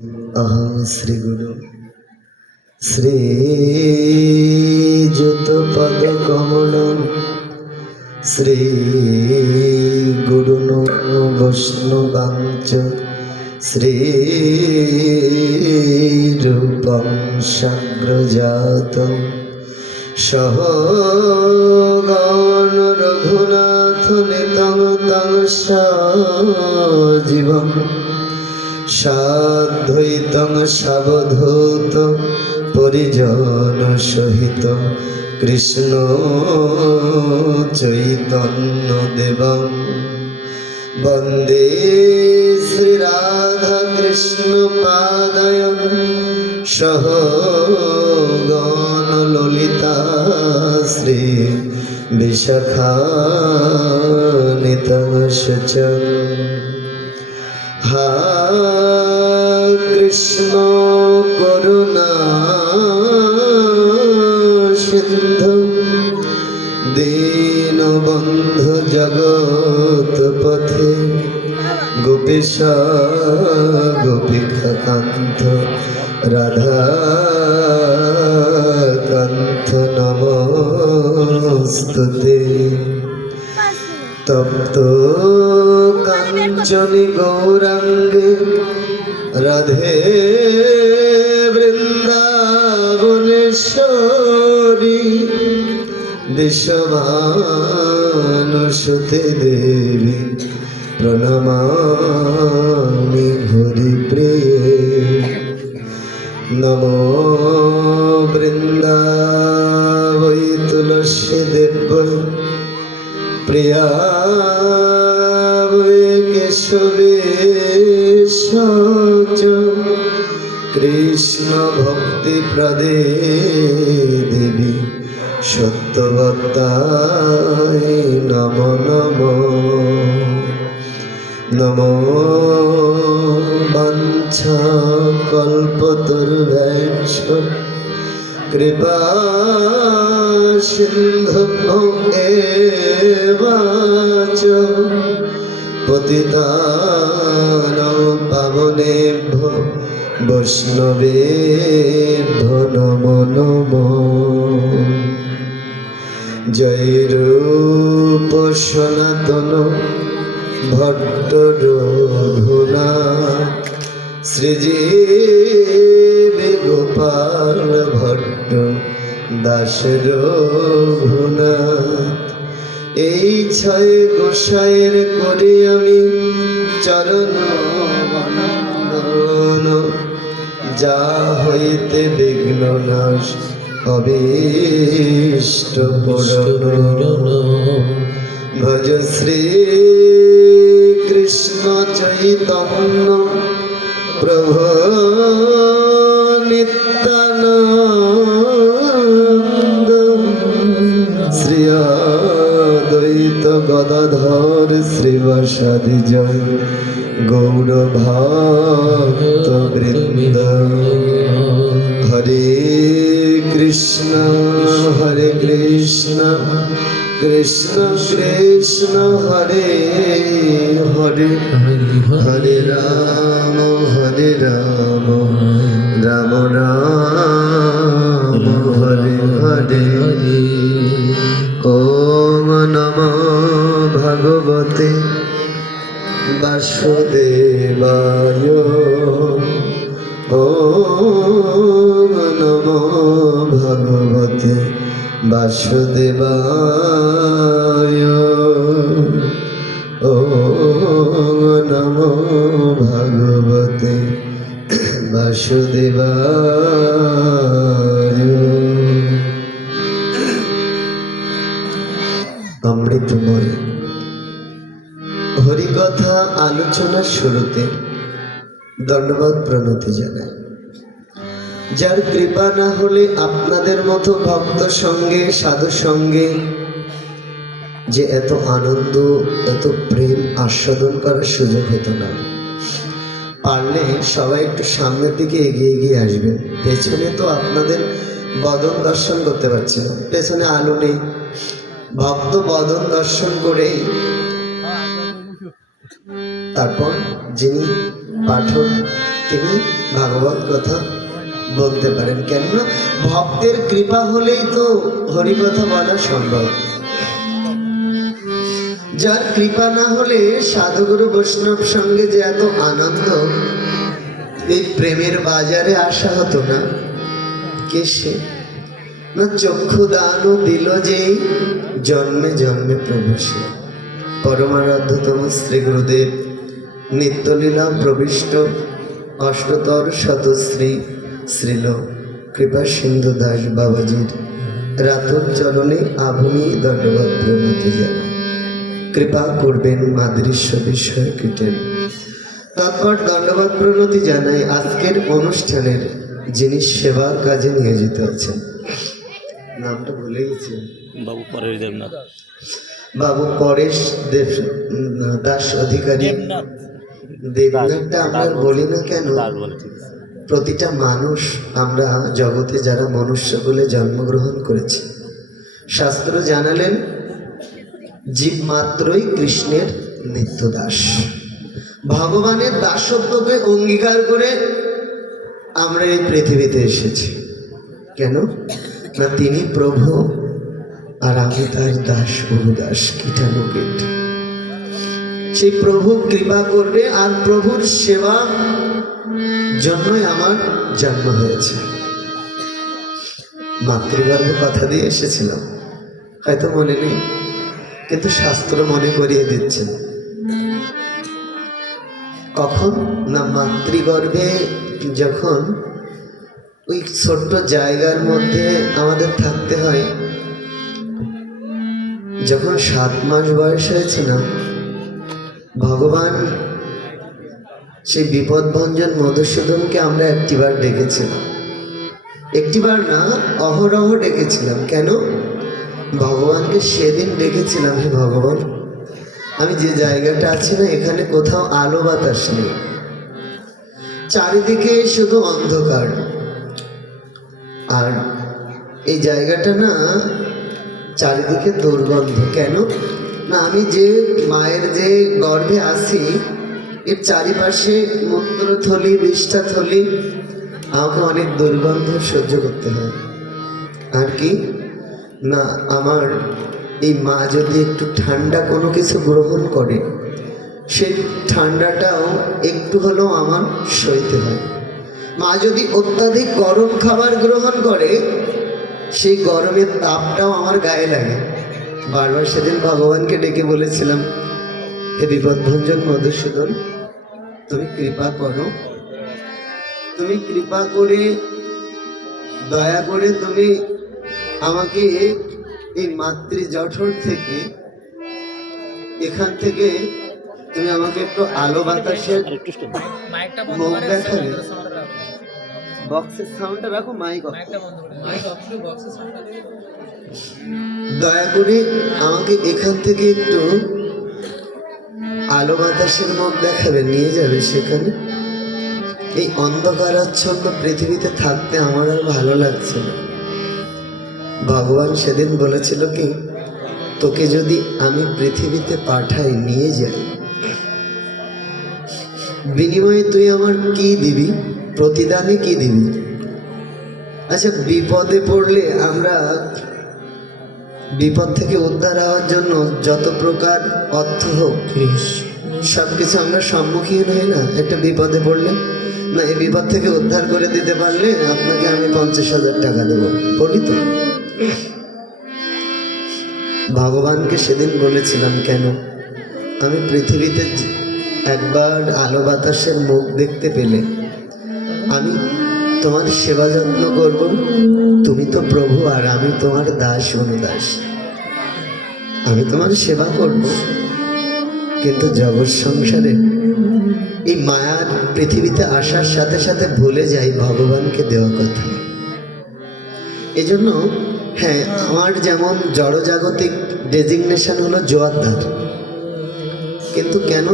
अहं श्रीगुरु श्रीयुतपदकमलं श्रीगुरुन् वैष्णवांच श्रीरूपं साग्रजातं सहगण रघुनाथनितं तं सजीवम् साद्वैतं सावधूत परिजन सहित कृष्ण चैतन्य देवं वन्दे श्री राधा कृष्ण पादयन् सहगण ललिता श्री विशाखान्वितश्च हा कृष्ण करुणा सिंधु दीनबंधु जगत्पथे गोपीश गोपिकान्त राधाकान्त नमोस्तुते तप्त कांचनी गौरांगे राधे वृंदावनेश्वरी विश्वभानुसुते देवी प्रणमामि हरिप्रिये नमो वृंदावै तुलसी देवै प्रिया केशवे कृष्ण भक्ति प्रदे देवी सत्यवत्ताय नमो नमो नमो वाञ्छा कल्पतरुभ्यश्च कृपा सिन्धुभ्यो एव च पतितानां पावनेभ्यो वैष्णवेभ्यो नमो नमो जय रूप सनातन भट्ट रघुनाथ श्रीजीव गोपाल भट्ट दास रघुनाथ এই ছয় গোসাইয়ের করি আমি চরণ বন্দন যা হইতে বিঘ্ন নাশ অভীষ্ট পূরণ ভজ শ্রী কৃষ্ণ চৈতন্য প্রভু নিত্যানন্দ শ্রী অদ্বৈত গদাধর শ্রীবাসাদি জয় গৌর ভক্ত বৃন্দ হরে কৃষ্ণ কৃষ্ণ কৃষ্ণ হরে হরে হরে রাম রাম রাম হরে হরে ওম নমো ভগবতে বাসুদেবায় ওম নমো ভগবতে বাসুদেবায় ওম নমো ভগবতে বাসুদেবায়। অমৃতময় হরিকথা আলোচনার শুরুতে ধন্যবাদ প্রণতি জানাই। যার কৃপা না হলে আপনাদের মতো ভক্ত সঙ্গে সাধু সঙ্গে যে এত আনন্দ এত প্রেম আস্বাদন করার সুযোগ হতো না। পারলে সবাই একটু সামনের দিকে এগিয়ে এগিয়ে আসবেন। পেছনে তো আপনাদের বদন দর্শন করতে পারছি না, পেছনে আলো নেই। ভক্ত বদন দর্শন করেই তারপর যিনি পাঠক তিনি ভাগবত কথা বলতে পারেন। কেননা ভক্তের কৃপা হলেই তো হরিকথা বলা সম্ভব। যার কৃপা না হলে সাধুগুরু বৈষ্ণব সঙ্গে যে এত আনন্দ, এই প্রেমের বাজারে আসা হতো না। কে সে? না চক্ষু দানও দিল যে জন্মে জন্মে প্রভু সে। পরমারাধ্যতম শ্রী গুরুদেব নিত্যলীলা প্রবিষ্ট অষ্টতর শতশ্রী শ্রীল কৃপা সিন্ধু দাস বাবাজির রাতুল চরণে আভূমি দণ্ডবত প্রণতি জানাই। কৃপা করবেন মাদৃশ্য বিষয় কীটের। তারপর দণ্ডবত প্রণতি জানাই আজকের অনুষ্ঠানের যিনি সেবার কাজে নিয়োজিত আছেন, নামটা ভুলে গেছি, বাবু পরেশ দেবনাথ, বাবু পরেশ দেব দাস অধিকারী। দেবনাথটা আমরা বলি না কেন? প্রতিটা মানুষ, আমরা জগতে যারা মনুষ্য বলে জন্মগ্রহণ করেছি, শাস্ত্র জানালেন জীব মাত্রই কৃষ্ণের নিত্য দাস। ভগবানের দাসত্বকে অঙ্গীকার করে আমরা এই পৃথিবীতে এসেছি। কেন না তিনি প্রভু আর আমি তার দাস, অনুদাস, কীটানুকীট। সেই প্রভু কৃপা করবে আর প্রভুর সেবা জন্যই আমার জন্ম হয়েছে। মাতৃগর্ভে কথা দিয়ে এসেছিলাম, হয়তো মনে নেই, কিন্তু শাস্ত্র মনে করিয়ে দিচ্ছেন। কখন না মাতৃগর্ভে যখন ওই ছোট্ট জায়গার মধ্যে আমাদের থাকতে হয়, যখন 7 মাস বয়স হয়েছে না, ভগবান সেই বিপদভঞ্জন মধুসূদনকে আমরা একটিবার ডেকেছিলাম। একটিবার না, অহরহ ডেকেছিলাম। কেন? ভগবানকে সেদিন ডেকেছিলাম, হে ভগবান, আমি যে জায়গাটা আছি না, এখানে কোথাও আলো বাতাস নেই, চারিদিকে শুধু অন্ধকার। আর এই জায়গাটা না চারিদিকে দুর্গন্ধ। কেন না, আমি যে মায়ের যে গর্ভে আছি, এর চারিপাশে মূত্রথলি, বিষ্ঠাথলি, আমাকে অনেক দুর্গন্ধ সহ্য করতে হয়। আর কি না, আমার এই মা যদি একটু ঠান্ডা কোনো কিছু গ্রহণ করে, সেই ঠান্ডাটাও একটু হলেও আমার সইতে হয়। মা যদি অত্যাধিক গরম খাবার গ্রহণ করে, সেই গরমের তাপটাও আমার গায়ে লাগে। বারবার সেদিন ভগবানকে ডেকে বলেছিলাম, হে বিপদভঞ্জন মধুসূদন, তুমি কৃপা করো, তুমি কৃপা করে দয়া করে তুমি আমাকে এই মাতৃ জঠর থেকে, এখান থেকে তুমি আমাকে একটু আলো বাতাসের মুখ দেখাবে। বক্সের সাউন্ডটা রাখো, মাইক অফ। দয়া করে আমাকে এখান থেকে একটু আলো বাতাসের মুখ দেখাবে, নিয়ে যাবে সেখানে। এই অন্ধকারাচ্ছন্ন পৃথিবীতে থাকতে আমার আর ভালো লাগছে না। ভগবান সেদিন বলেছিল কি, তোকে যদি আমি পৃথিবীতে পাঠাই, নিয়ে যাই, বিনিময়ে তুই আমার কি দিবি, প্রতিদানে কি দিবি? আচ্ছা, বিপদে পড়লে আমরা বিপদ থেকে উদ্ধার হওয়ার জন্য যত প্রকার অর্থ হোক সবকিছু আমরা সম্মুখীন হই না। একটা বিপদে পড়লে না, এই বিপদ থেকে উদ্ধার করে দিতে পারলে আপনাকে আমি 50,000 টাকা দেবো, বলি তো। ভগবানকে সেদিন বলেছিলাম, কেন আমি পৃথিবীতে একবার আলো বাতাসের মুখ দেখতে পেলে আমি তোমার সেবা যত্ন করব। তুমি তো প্রভু আর আমি তোমার দাস, অনুদাস, আমি তোমার সেবা করব। কিন্তু জগৎ সংসারে এই মায়ার পৃথিবীতে আসার সাথে সাথে ভুলে যাই ভগবানকে দেওয়া কথা। এজন্য হ্যাঁ, আমার যেমন জড়জাগতিক ডেজিগনেশন হলো জোয়ারদার, কিন্তু কেন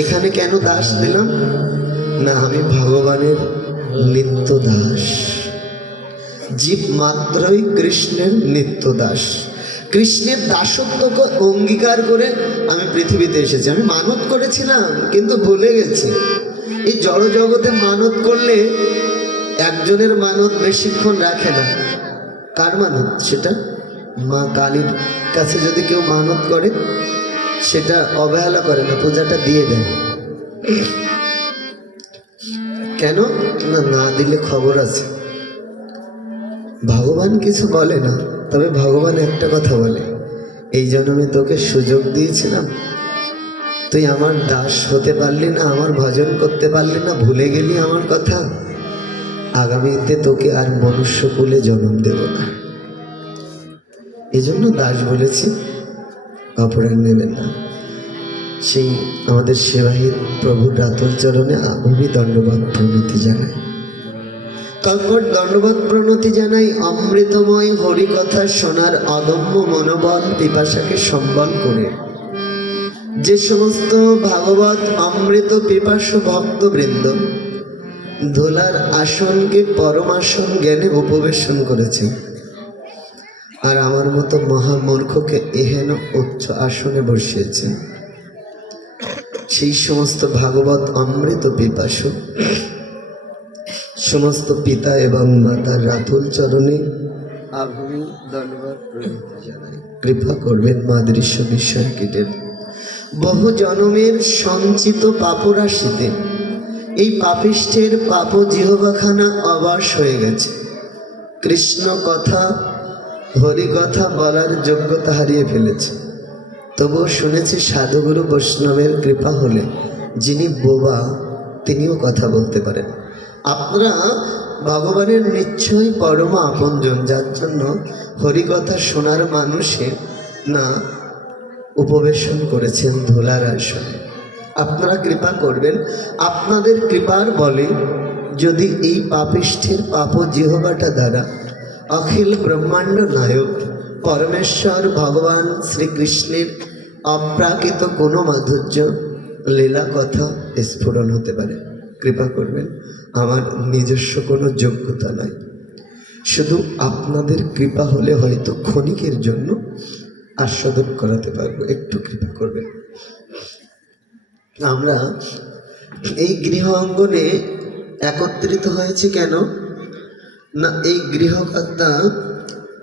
এখানে কেন দাস দিলাম না, আমি ভগবানের নিত্য দাস। জীব মাত্রই কৃষ্ণের নিত্য দাস। কৃষ্ণের দাসত্বকে অঙ্গীকার করে আমি পৃথিবীতে এসেছি। আমি মানত করেছিলাম কিন্তু ভুলে গেছি। এই জড় জগতে মানত করলে একজনের মানত বেশিক্ষণ রাখে না। কার মানত? সেটা মা কালীর কাছে যদি কেউ মানত করে সেটা অবহেলা করে না, পূজাটা দিয়ে দেয়। কেন না? না দিলে খবর আছে। ভগবান কিছু বলে না, তবে ভগবান একটা কথা বলে, এই জন্মে তোকে সুযোগ দিয়েছিলাম, তুই আমার দাস হতে পারলি না, আমার ভজন করতে পারলি না, ভুলে গেলি আমার কথা, আগামীতে তোকে আর মনুষ্যকুলে জন্ম দেব না। এই জন্য দাস বলেছি, অপরাধ নেবেন না। সেই আমাদের সেবাহীর প্রভুর রাতুল চরণে আমি দণ্ডবাদ প্রণতি জানাই। তারপর দণ্ডবাদ প্রণতি জানাই অমৃতময় হরিকথা শোনার অদম্য মনোবল পিপাসাকে সম্বল করে যে সমস্ত ভাগবত অমৃত পিপাসু ভক্তবৃন্দ ধুলার আসনকে পরমাসন জ্ঞানে উপবেশন করেছে, আর আমার মতো মহামূর্খকে এহেন উচ্চ আসনে বসিয়েছে, সেই সমস্ত ভাগবত অমৃত পিপাসু সমস্ত পিতা এবং মাতার রাতুল চরণে আমি দণ্ডবাদ প্রণতি জানাই। কৃপা করবেন মা দৃশ্য বিস্ময়কীটের বহু জনমের সঞ্চিত পাপরাশিতে এই পাপিষ্ঠের পাপ জিহ্বাখানা অবাস হয়ে গেছে। কৃষ্ণ কথা হরি কথা বলার যোগ্যতা হারিয়ে ফেলেছে। তবুও শুনেছি সাধুগুরু বৈষ্ণবের কৃপা হলে যিনি বোবা তিনিও কথা বলতে পারেন। আপনারা ভগবানের নিশ্চয়ই পরম আপনজন, যার জন্য হরিকথা শোনার মানুষে না উপবেশন করেছেন ধুলার আসনে। আপনারা কৃপা করবেন, আপনাদের কৃপার বলে যদি এই পাপিষ্ঠের পাপ জিহ্বাটা দ্বারা অখিল ব্রহ্মাণ্ড নায়ক পরমেশ্বর ভগবান শ্রীকৃষ্ণের অপ্রাকৃত কোনো মাধুর্য লীলা কথা স্ফুরণ হতে পারে। কৃপা করবেন, আমার নিজস্ব কোনো যোগ্যতা নাই, শুধু আপনাদের কৃপা হলে হয়তো ক্ষণিকের জন্য আস্বাদন করাতে পারবো, একটু কৃপা করবেন। আমরা এই গৃহ অঙ্গনে একত্রিত হয়েছি কেন না, এই গৃহকর্তা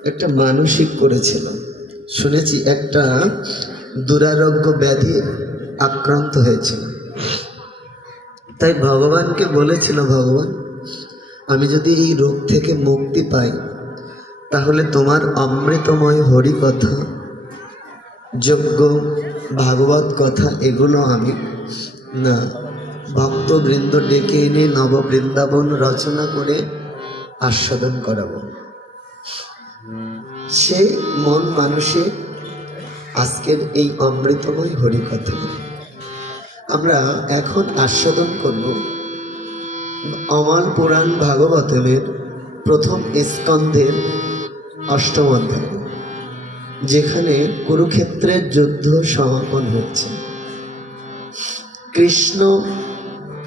একটা মানসিক করেছিল। শুনেছি একটা দুরারোগ্য ব্যাধি আক্রান্ত হয়েছিল, তাই ভগবানকে বলেছিল, ভগবান আমি যদি এই রোগ থেকে মুক্তি পাই তাহলে তোমার অমৃতময় হরি কথা যজ্ঞ ভাগবত কথা এগুলো আমি না ভক্তবৃন্দ ডেকে এনে নববৃন্দাবন রচনা করে আস্বাদন করাবো। সে মন মানুষে আজকের এই অমৃতময় হরিকথা আমরা এখন আস্বাদন করব। অমল পুরাণ ভাগবতের প্রথম স্কন্ধের অষ্টম অধ্যায়, যেখানে কুরুক্ষেত্রের যুদ্ধ সমাপন হয়েছে। কৃষ্ণ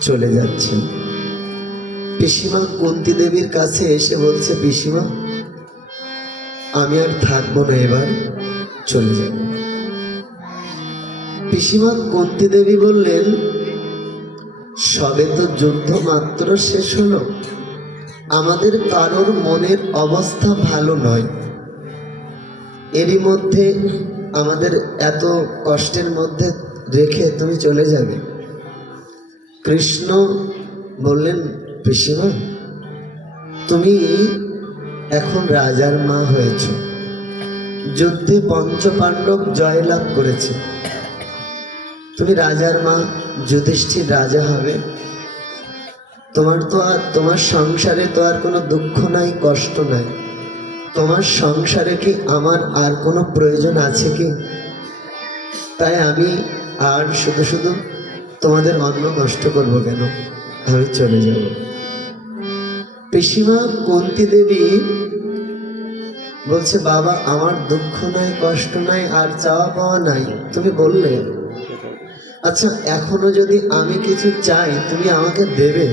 চলে যাচ্ছেন, পিসিমা কুন্তী দেবীর কাছে এসে বলছে, পিসিমা আমি আর থাকবো না, এবার চলে যাব। পিসিমা কুন্তী দেবী বললেন, সবে তো যুদ্ধ মাত্র শেষ হলো, আমাদের কারোর মনের অবস্থা ভালো নয়, এরই মধ্যে আমাদের এত কষ্টের মধ্যে রেখে তুমি চলে যাবে? কৃষ্ণ বললেন, পিসিমা তুমি এখন রাজার মা হয়েছ, যুদ্ধে পঞ্চপাণ্ডব জয়লাভ করেছে, তুমি রাজার মা, যুধিষ্ঠির রাজা হবে, তোমার সংসারে তো আর কোনো দুঃখ নাই, কষ্ট নাই, তোমার সংসারে কি আমার আর কোনো প্রয়োজন আছে কি? তাই আমি আর শুধু শুধু তোমাদের অন্ন নষ্ট করবো কেন, আমি চলে যাব। পিসিমা কুন্তী দেবী বলছে, বাবা আমার দুঃখ নাই, কষ্ট নাই, আর চাওয়া পাওয়া নাই, তুমি বললে, আচ্ছা এখনো যদি আমি কিছু চাই তুমি আমাকে দেবে?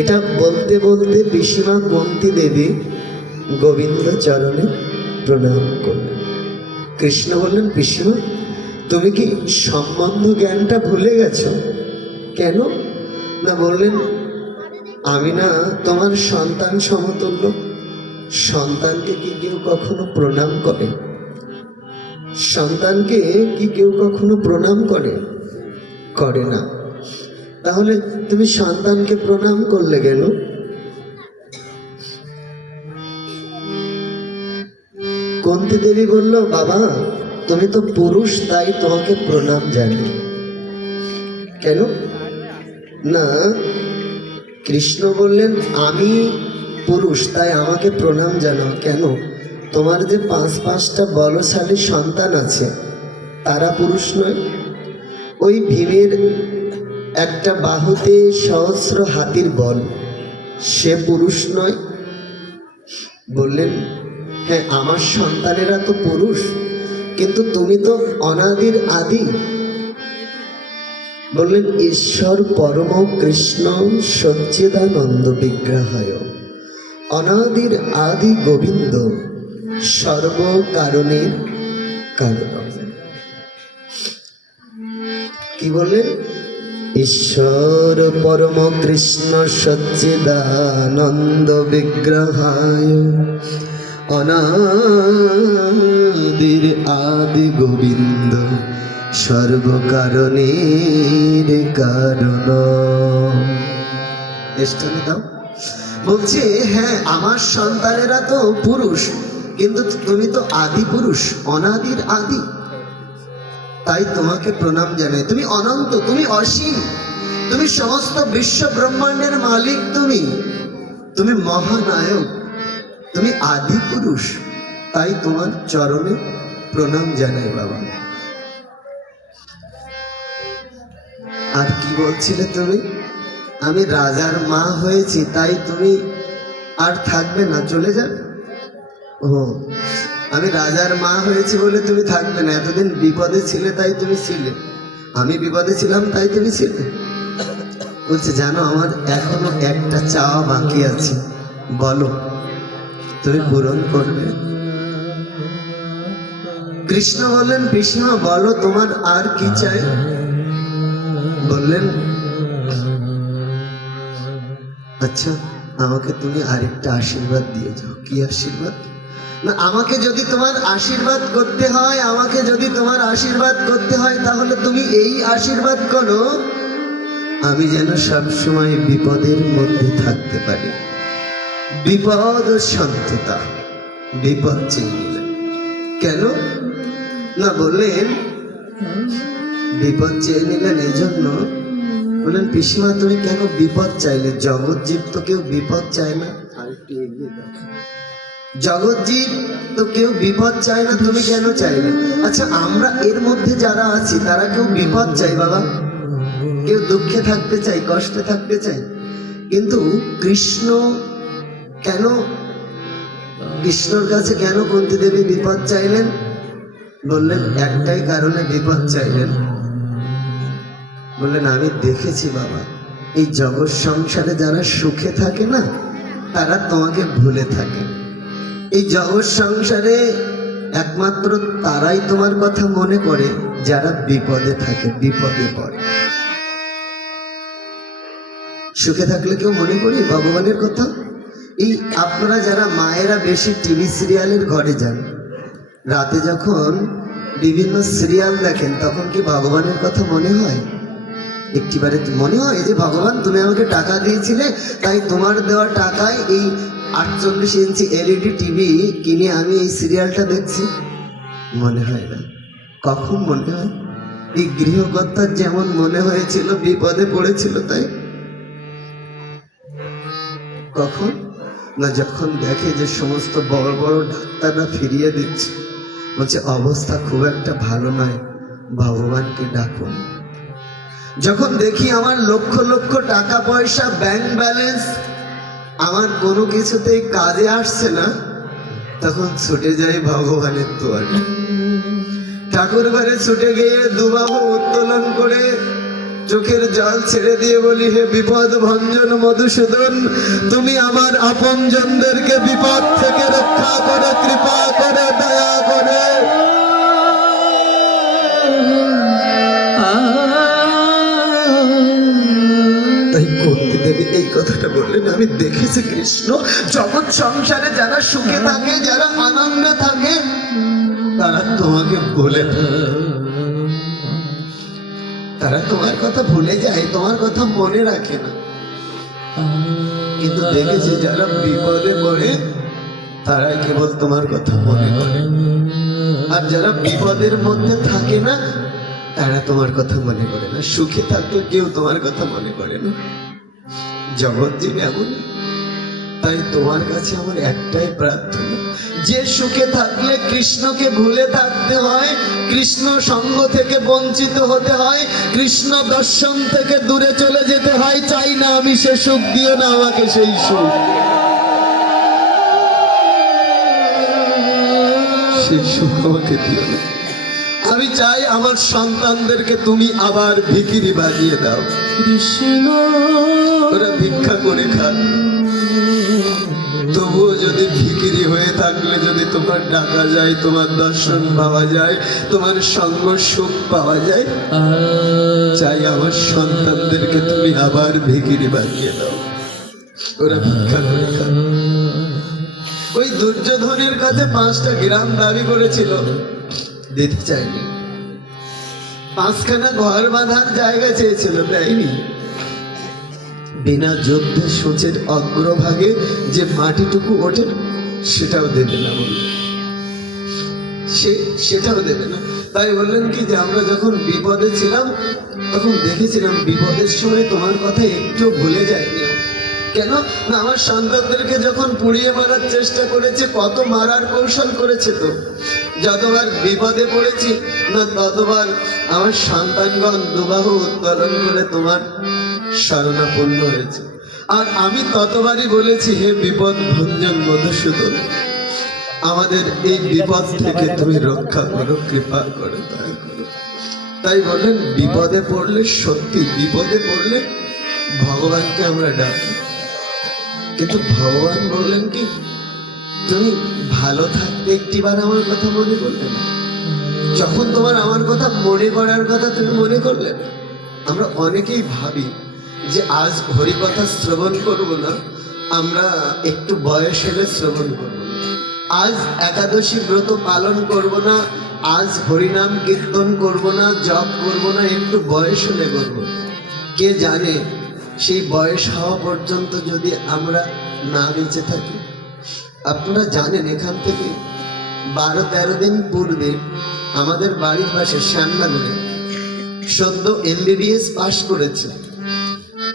এটা বলতে বলতে পিসিমা কুন্তী দেবী গোবিন্দ চরণে প্রণাম করলেন। কৃষ্ণ বললেন, পিসিমা তুমি কি সম্বন্ধ জ্ঞানটা ভুলে গেছো? কেন না বললেন আমি না তোমার সন্তান সমতুল্য। সন্তানকে কি কেউ কখনো প্রণাম করে? সন্তানকে কি কেউ কখনো প্রণাম করে? করে না। তাহলে তুমি সন্তানকে প্রণাম করলে কেন? কুন্তী দেবী বলল, বাবা তুমি তো পুরুষ, তাই তোমাকে প্রণাম জানাই। কেন? না, কৃষ্ণ বললেন আমি পুরুষ, তাই আমাকে প্রণাম জানাও। কেন? তোমার যে পাঁচটা বলশালী সন্তান আছে তারা পুরুষ নয়? ওই ভীমের একটা বাহুতে সহস্র হাতির বল, সে পুরুষ নয়? বললেন হ্যাঁ, আমার সন্তানেরা তো পুরুষ, কিন্তু তুমি তো অনাদির আদি। বললেন ঈশ্বর পরম কৃষ্ণ সচ্চিদানন্দ বিগ্রহায় অনাদির আদি গোবিন্দ সর্ব কারণের কারণ। কি বললেন? ঈশ্বর পরম কৃষ্ণ সচ্চিদানন্দ বিগ্রহায় অনাদির আদি গোবিন্দ সর্বকারণের কারণ। দাও বলছে হ্যাঁ, আমার সন্তানেরা তো পুরুষ, কিন্তু তুমি তো আদি পুরুষ, অনাদির আদি, তাই তোমাকে প্রণাম জানাই। তুমি অনন্ত, তুমি অসীম, তুমি সমস্ত বিশ্ব ব্রহ্মাণ্ডের মালিক, তুমি মহানায়ক, তুমি আদি পুরুষ, তাই তোমার চরণে প্রণাম জানাই বাবা। আর কি বলছিলে তুমি? আমি রাজার মা হয়েছি, তাই তুমি আর থাকবে না, চলে যাবে? ও, আমি রাজার মা হয়েছি বলে তুমি থাকবে না। এতদিন বিপদে ছিলে তাই তুমি ছিলে, আমি বিপদে ছিলাম তাই তুমি ছিলে। বলছে জানো, আমার এখনো একটা চাওয়া বাকি আছে, বলো, তুমি পূরণ করবে? কৃষ্ণ বললেন পিসিমা বলো তোমার আর কি চাই? বললেন আচ্ছা, আমাকে তুমি আরেকটা আশীর্বাদ দিয়ে যাও। কি আশীর্বাদ? না, আমাকে যদি তোমার আশীর্বাদ করতে হয়, আমাকে যদি তোমার আশীর্বাদ করতে হয়, তাহলে তুমি এই আশীর্বাদ করো, আমি যেন সবসময় বিপদের মধ্যে থাকতে পারি। বিপদ সন্তুতা, বিপদ চেয়ে নিলেন। কেন? না বললেন বিপদ চেয়ে নিলেন এই জন্য। বললেন পিসিমা তুমি কেন বিপদ চাইলে? জগৎ জীব তো কেউ বিপদ চায় না। আরেকটু এগিয়ে দাও। জগৎ জীব তো কেউ বিপদ চায় না, তুমি কেন চাইলে? আচ্ছা, আমরা এর মধ্যে যারা আছি তারা কেউ বিপদ চাই বাবা? কেউ দুঃখে থাকতে চাই, কষ্টে থাকতে চাই, কিন্তু কৃষ্ণ কেন, কৃষ্ণর কাছে কেন কুন্তী দেবী বিপদ চাইলেন? বললেন একটাই কারণে বিপদ চাইলেন। বললেন আমি দেখেছি বাবা, এই জগৎ সংসারে যারা সুখে থাকে না, তারা তোমাকে ভুলে থাকে। এই জগৎ সংসারে একমাত্র তারাই তোমার কথা মনে করে যারা বিপদে থাকে, বিপদে পড়ে। সুখে থাকলে কেউ মনে করি ভগবানের কথা? এই আপনারা যারা মায়েরা বেশি টিভি সিরিয়ালের ঘরে যান, রাতে যখন বিভিন্ন সিরিয়াল দেখেন, তখন কি ভগবানের কথা মনে হয়? একটিবারে মনে হয় যে ভগবান তুমি আমাকে টাকা দিয়েছিলে, তাই তোমার দেওয়া টাকায় এই 48 ইঞ্চি এলইডি টিভি কিনে আমি এই সিরিয়ালটা দেখছি? মনে হয় না। কখন মনে হয়? এই গৃহকর্তার যেমন মনে হয়েছিল বিপদে পড়েছিল, তাই। কখন না, যখন দেখে যে সমস্ত বড় বড় ডাক্তাররা ফিরিয়ে দিচ্ছে, বলছে অবস্থা খুব একটা ভালো নয়, ভগবানকে ডাকুন। যখন দেখি আমার লক্ষ লক্ষ টাকা পয়সা ব্যাংক ব্যালেন্স আমার কোনো কিছুতেই কাজে আসছে না, তখন ছুটে যাই ভগবানের দুয়ারে। ঠাকুর ঘরে ছুটে গিয়ে দুবাহু উত্তোলন করে চোখের জল ছেড়ে দিয়ে বলি, হে বিপদ ভঞ্জন মধুসূদন, তুমি আমার আপনজনদেরকে বিপদ থেকে রক্ষা করে, কৃপা করে, দয়া করে। তাই দেবী এই কথাটা বললেন, আমি দেখেছি কৃষ্ণ জগৎ সংসারে যারা সুখে থাকে, যারা আনন্দে থাকে, তারা তোমাকে ভুলে তারা তোমার কথা ভুলে যায়, তোমার কথা মনে রাখে না। কিন্তু দেখেছি যারা বিপদে পড়ে তারাই কেবল তোমার কথা মনে করে, আর যারা বিপদের মধ্যে থাকে না তারা তোমার কথা মনে করে না। সুখে থাকলে কেউ তোমার কথা মনে করে না। জগৎ জীব এমন। তাই তোমার কাছে আমার একটাই প্রার্থনা, যে সুখে থাকলে কৃষ্ণকে ভুলে থাকতে হয়, কৃষ্ণ সঙ্গ থেকে বঞ্চিত হতে হয়, কৃষ্ণ দর্শন থেকে দূরে চলে যেতে হয়, চাই না আমি সে সুখ, দিও না আমাকে সেই সুখ। সেই সুখ আমাকে দিও না। আমি চাই আমার সন্তানদেরকে তুমি আবার ভিখিরি বাজিয়ে দাও, কৃষ্ণ ওরা ভিক্ষা করে খান। তবুও যদি ভিখিরি হয়ে থাকলে যদি তোমার ডাকা যায়, তোমার দর্শন পাওয়া যায়, তোমার সঙ্গ সুখ পাওয়া যায়, চাই আমার সন্তানদেরকে তুমি আবার ভিখিরি বাজিয়ে দাও, ওরা ভিক্ষা করে খান। ওই দুর্যোধনের কাছে 5টা গ্রাম দাবি করেছিল, দিতে চাইনি। 5খানা ঘর বাঁধার জায়গা চেয়েছিল, দেয়নি। বিনা যুদ্ধে সূচের অগ্রভাগে যে মাটিটুকু ওঠে সেটাও দেবে না, বলল সেটাও দেবে না। তাই বললেন কি যে আমরা যখন বিপদে ছিলাম তখন দেখেছিলাম বিপদের সময় তোমার কথা একটু ভুলে যায়নি। কেন না, আমার সন্তানদেরকে যখন পুড়িয়ে মারার চেষ্টা করেছে, কত মারার কৌশল করেছে, তো যতবার বিপদে পড়েছি না ততবার আমার সন্তানগণ দুবাহু উত্তোলন করে তোমার শরণাপন্ন হয়েছে। আর আমি ততবারই বলেছি, হে বিপদ ভঞ্জন মধুসূদন, আমাদের এই বিপদ থেকে তুমি রক্ষা করো, কৃপা করো, দয়া করো। তাই বলেন বিপদে পড়লে, সত্যি বিপদে পড়লে ভগবানকে আমরা ডাকি। কিন্তু ভগবান বললেন কি, তুমি ভালো থাকতে একটিবার আমার কথা মনে করলে না। যখন তোমার আমার কথা মনে করার কথা তুমি মনে করলে না। আমরা অনেকেই ভাবি যে আজ হরিকথা শ্রবণ করব না, আমরা একটু বয়স হলে শ্রবণ করব না, আজ একাদশী ব্রত পালন করব না, আজ হরিনাম কীর্তন করব না, জপ করব না, একটু বয়স হলে করব। কে জানে সেই বয়স হওয়া পর্যন্ত যদি আমরা না বেঁচে থাকি। আপনারা জানেন এখান থেকে 12-13 দিন পূর্বে আমাদের বাড়ির পাশে শ্যামনগরে সদ্য MBBS পাশ করেছে,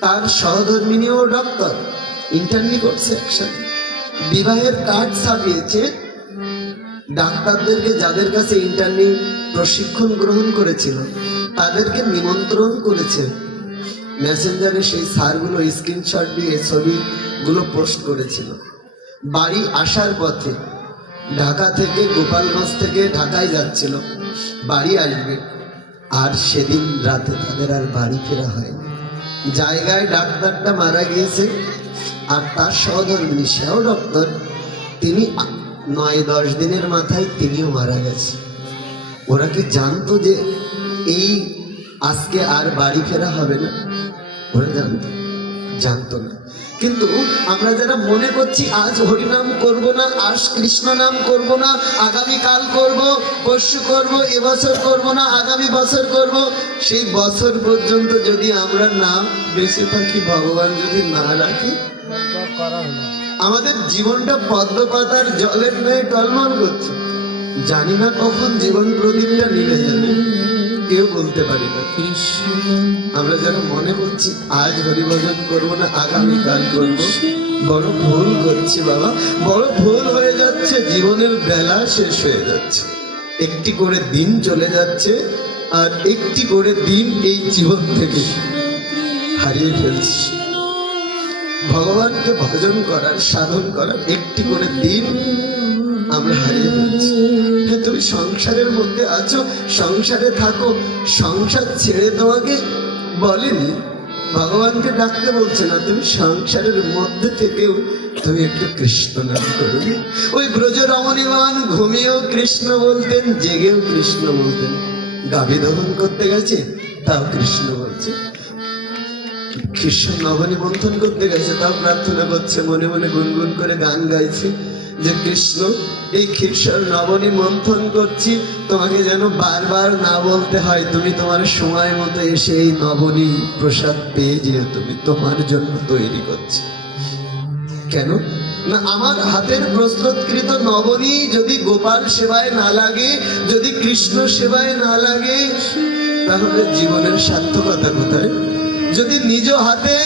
তার সহধর্মিনীও ডক্টর, ইন্টার্নি করছে একসাথে, বিবাহের কার্ড ছাপিয়েছে। ডাক্তারদেরকে যাদের কাছে ইন্টার্নি প্রশিক্ষণ গ্রহণ করেছিল তাদেরকে নিমন্ত্রণ করেছে। মেসেঞ্জারে সেই স্যারগুলো স্ক্রিনশট দিয়ে ছবিগুলো পোস্ট করেছিল। বাড়ি আসার পথে ঢাকা থেকে, গোপালগঞ্জ থেকে ঢাকায় যাচ্ছিল, বাড়ি আসবে, আর সেদিন রাতে তাদের আর বাড়ি ফেরা হয়নি। জায়গায় ডাক্তারটা মারা গিয়েছে, আর তার সহধর্মিনী, সেও ডক্টর, তিনি 9-10 দিনের মাথায় তিনিও মারা গেছে। ওরা কি জানতো যে এই আজকে আর বাড়ি ফেরা হবে না? ওরা জানতো না। কিন্তু আমরা যারা মনে করছি আজ হরিনাম করব না, আজ কৃষ্ণ নাম করব না, আগামীকাল করব, পরশু করব, এবছর করব না, আগামী বছর করব, সেই বছর পর্যন্ত যদি আমরা না বেঁচে থাকি, ভগবান যদি না রাখি, আমাদের জীবনটা পদ্ম পাতার জলের ন্যায় টলমল করছে। জানি না কখন জীবন প্রদীপটা নিভে যাবে, কেউ বলতে পারি না। আমরা যারা মনে করছি আজ হরিভজন করবো না, আগামীকাল করবো, বড় ভুল করছি বাবা, বড় ভুল হয়ে যাচ্ছে। জীবনের বেলা শেষ হয়ে যাচ্ছে, একটি করে দিন চলে যাচ্ছে, আর একটি করে দিন এই জীবন থেকে হারিয়ে ফেলছি। ভগবানকে ভজন করার, সাধন করার একটি করে দিন আমরা হারিয়ে ফেলছি। হ্যাঁ, তুমি সংসারের মধ্যে আছো, সংসারে থাকো, সংসার ছেড়ে তোমাকে বলেনি, ভগবানকে ডাকতে বলছে না, তুমি সংসারের মধ্যে থেকেও তুমি একটু কৃষ্ণ নাম করবে। ওই ব্রজ রমণীগণ ঘুমিয়েও কৃষ্ণ বলতেন, জেগেও কৃষ্ণ বলতেন। গাভী দহন করতে গেছে, তাও কৃষ্ণ বলছে। কৃষ্ণ নবনী মন্থন করতে গেছে, তাও প্রার্থনা করছে, মনে মনে গুনগুন করে গান গাইছে যে কৃষ্ণ এই ক্ষীরসার নবনী মন্থন করছি, তোমাকে যেন বারবার না বলতে হয়, তুমি তোমার সময় মতো এসে এই নবনী প্রসাদ পেয়ে যেও, তুমি তোমার জন্য তৈরি করছি। কেন না, আমার হাতের প্রস্তুতকৃত নবনী যদি গোপাল সেবায় না লাগে, যদি কৃষ্ণ সেবায় না লাগে, তাহলে জীবনের সার্থকতা কোথায়? যদি নিজ হাতে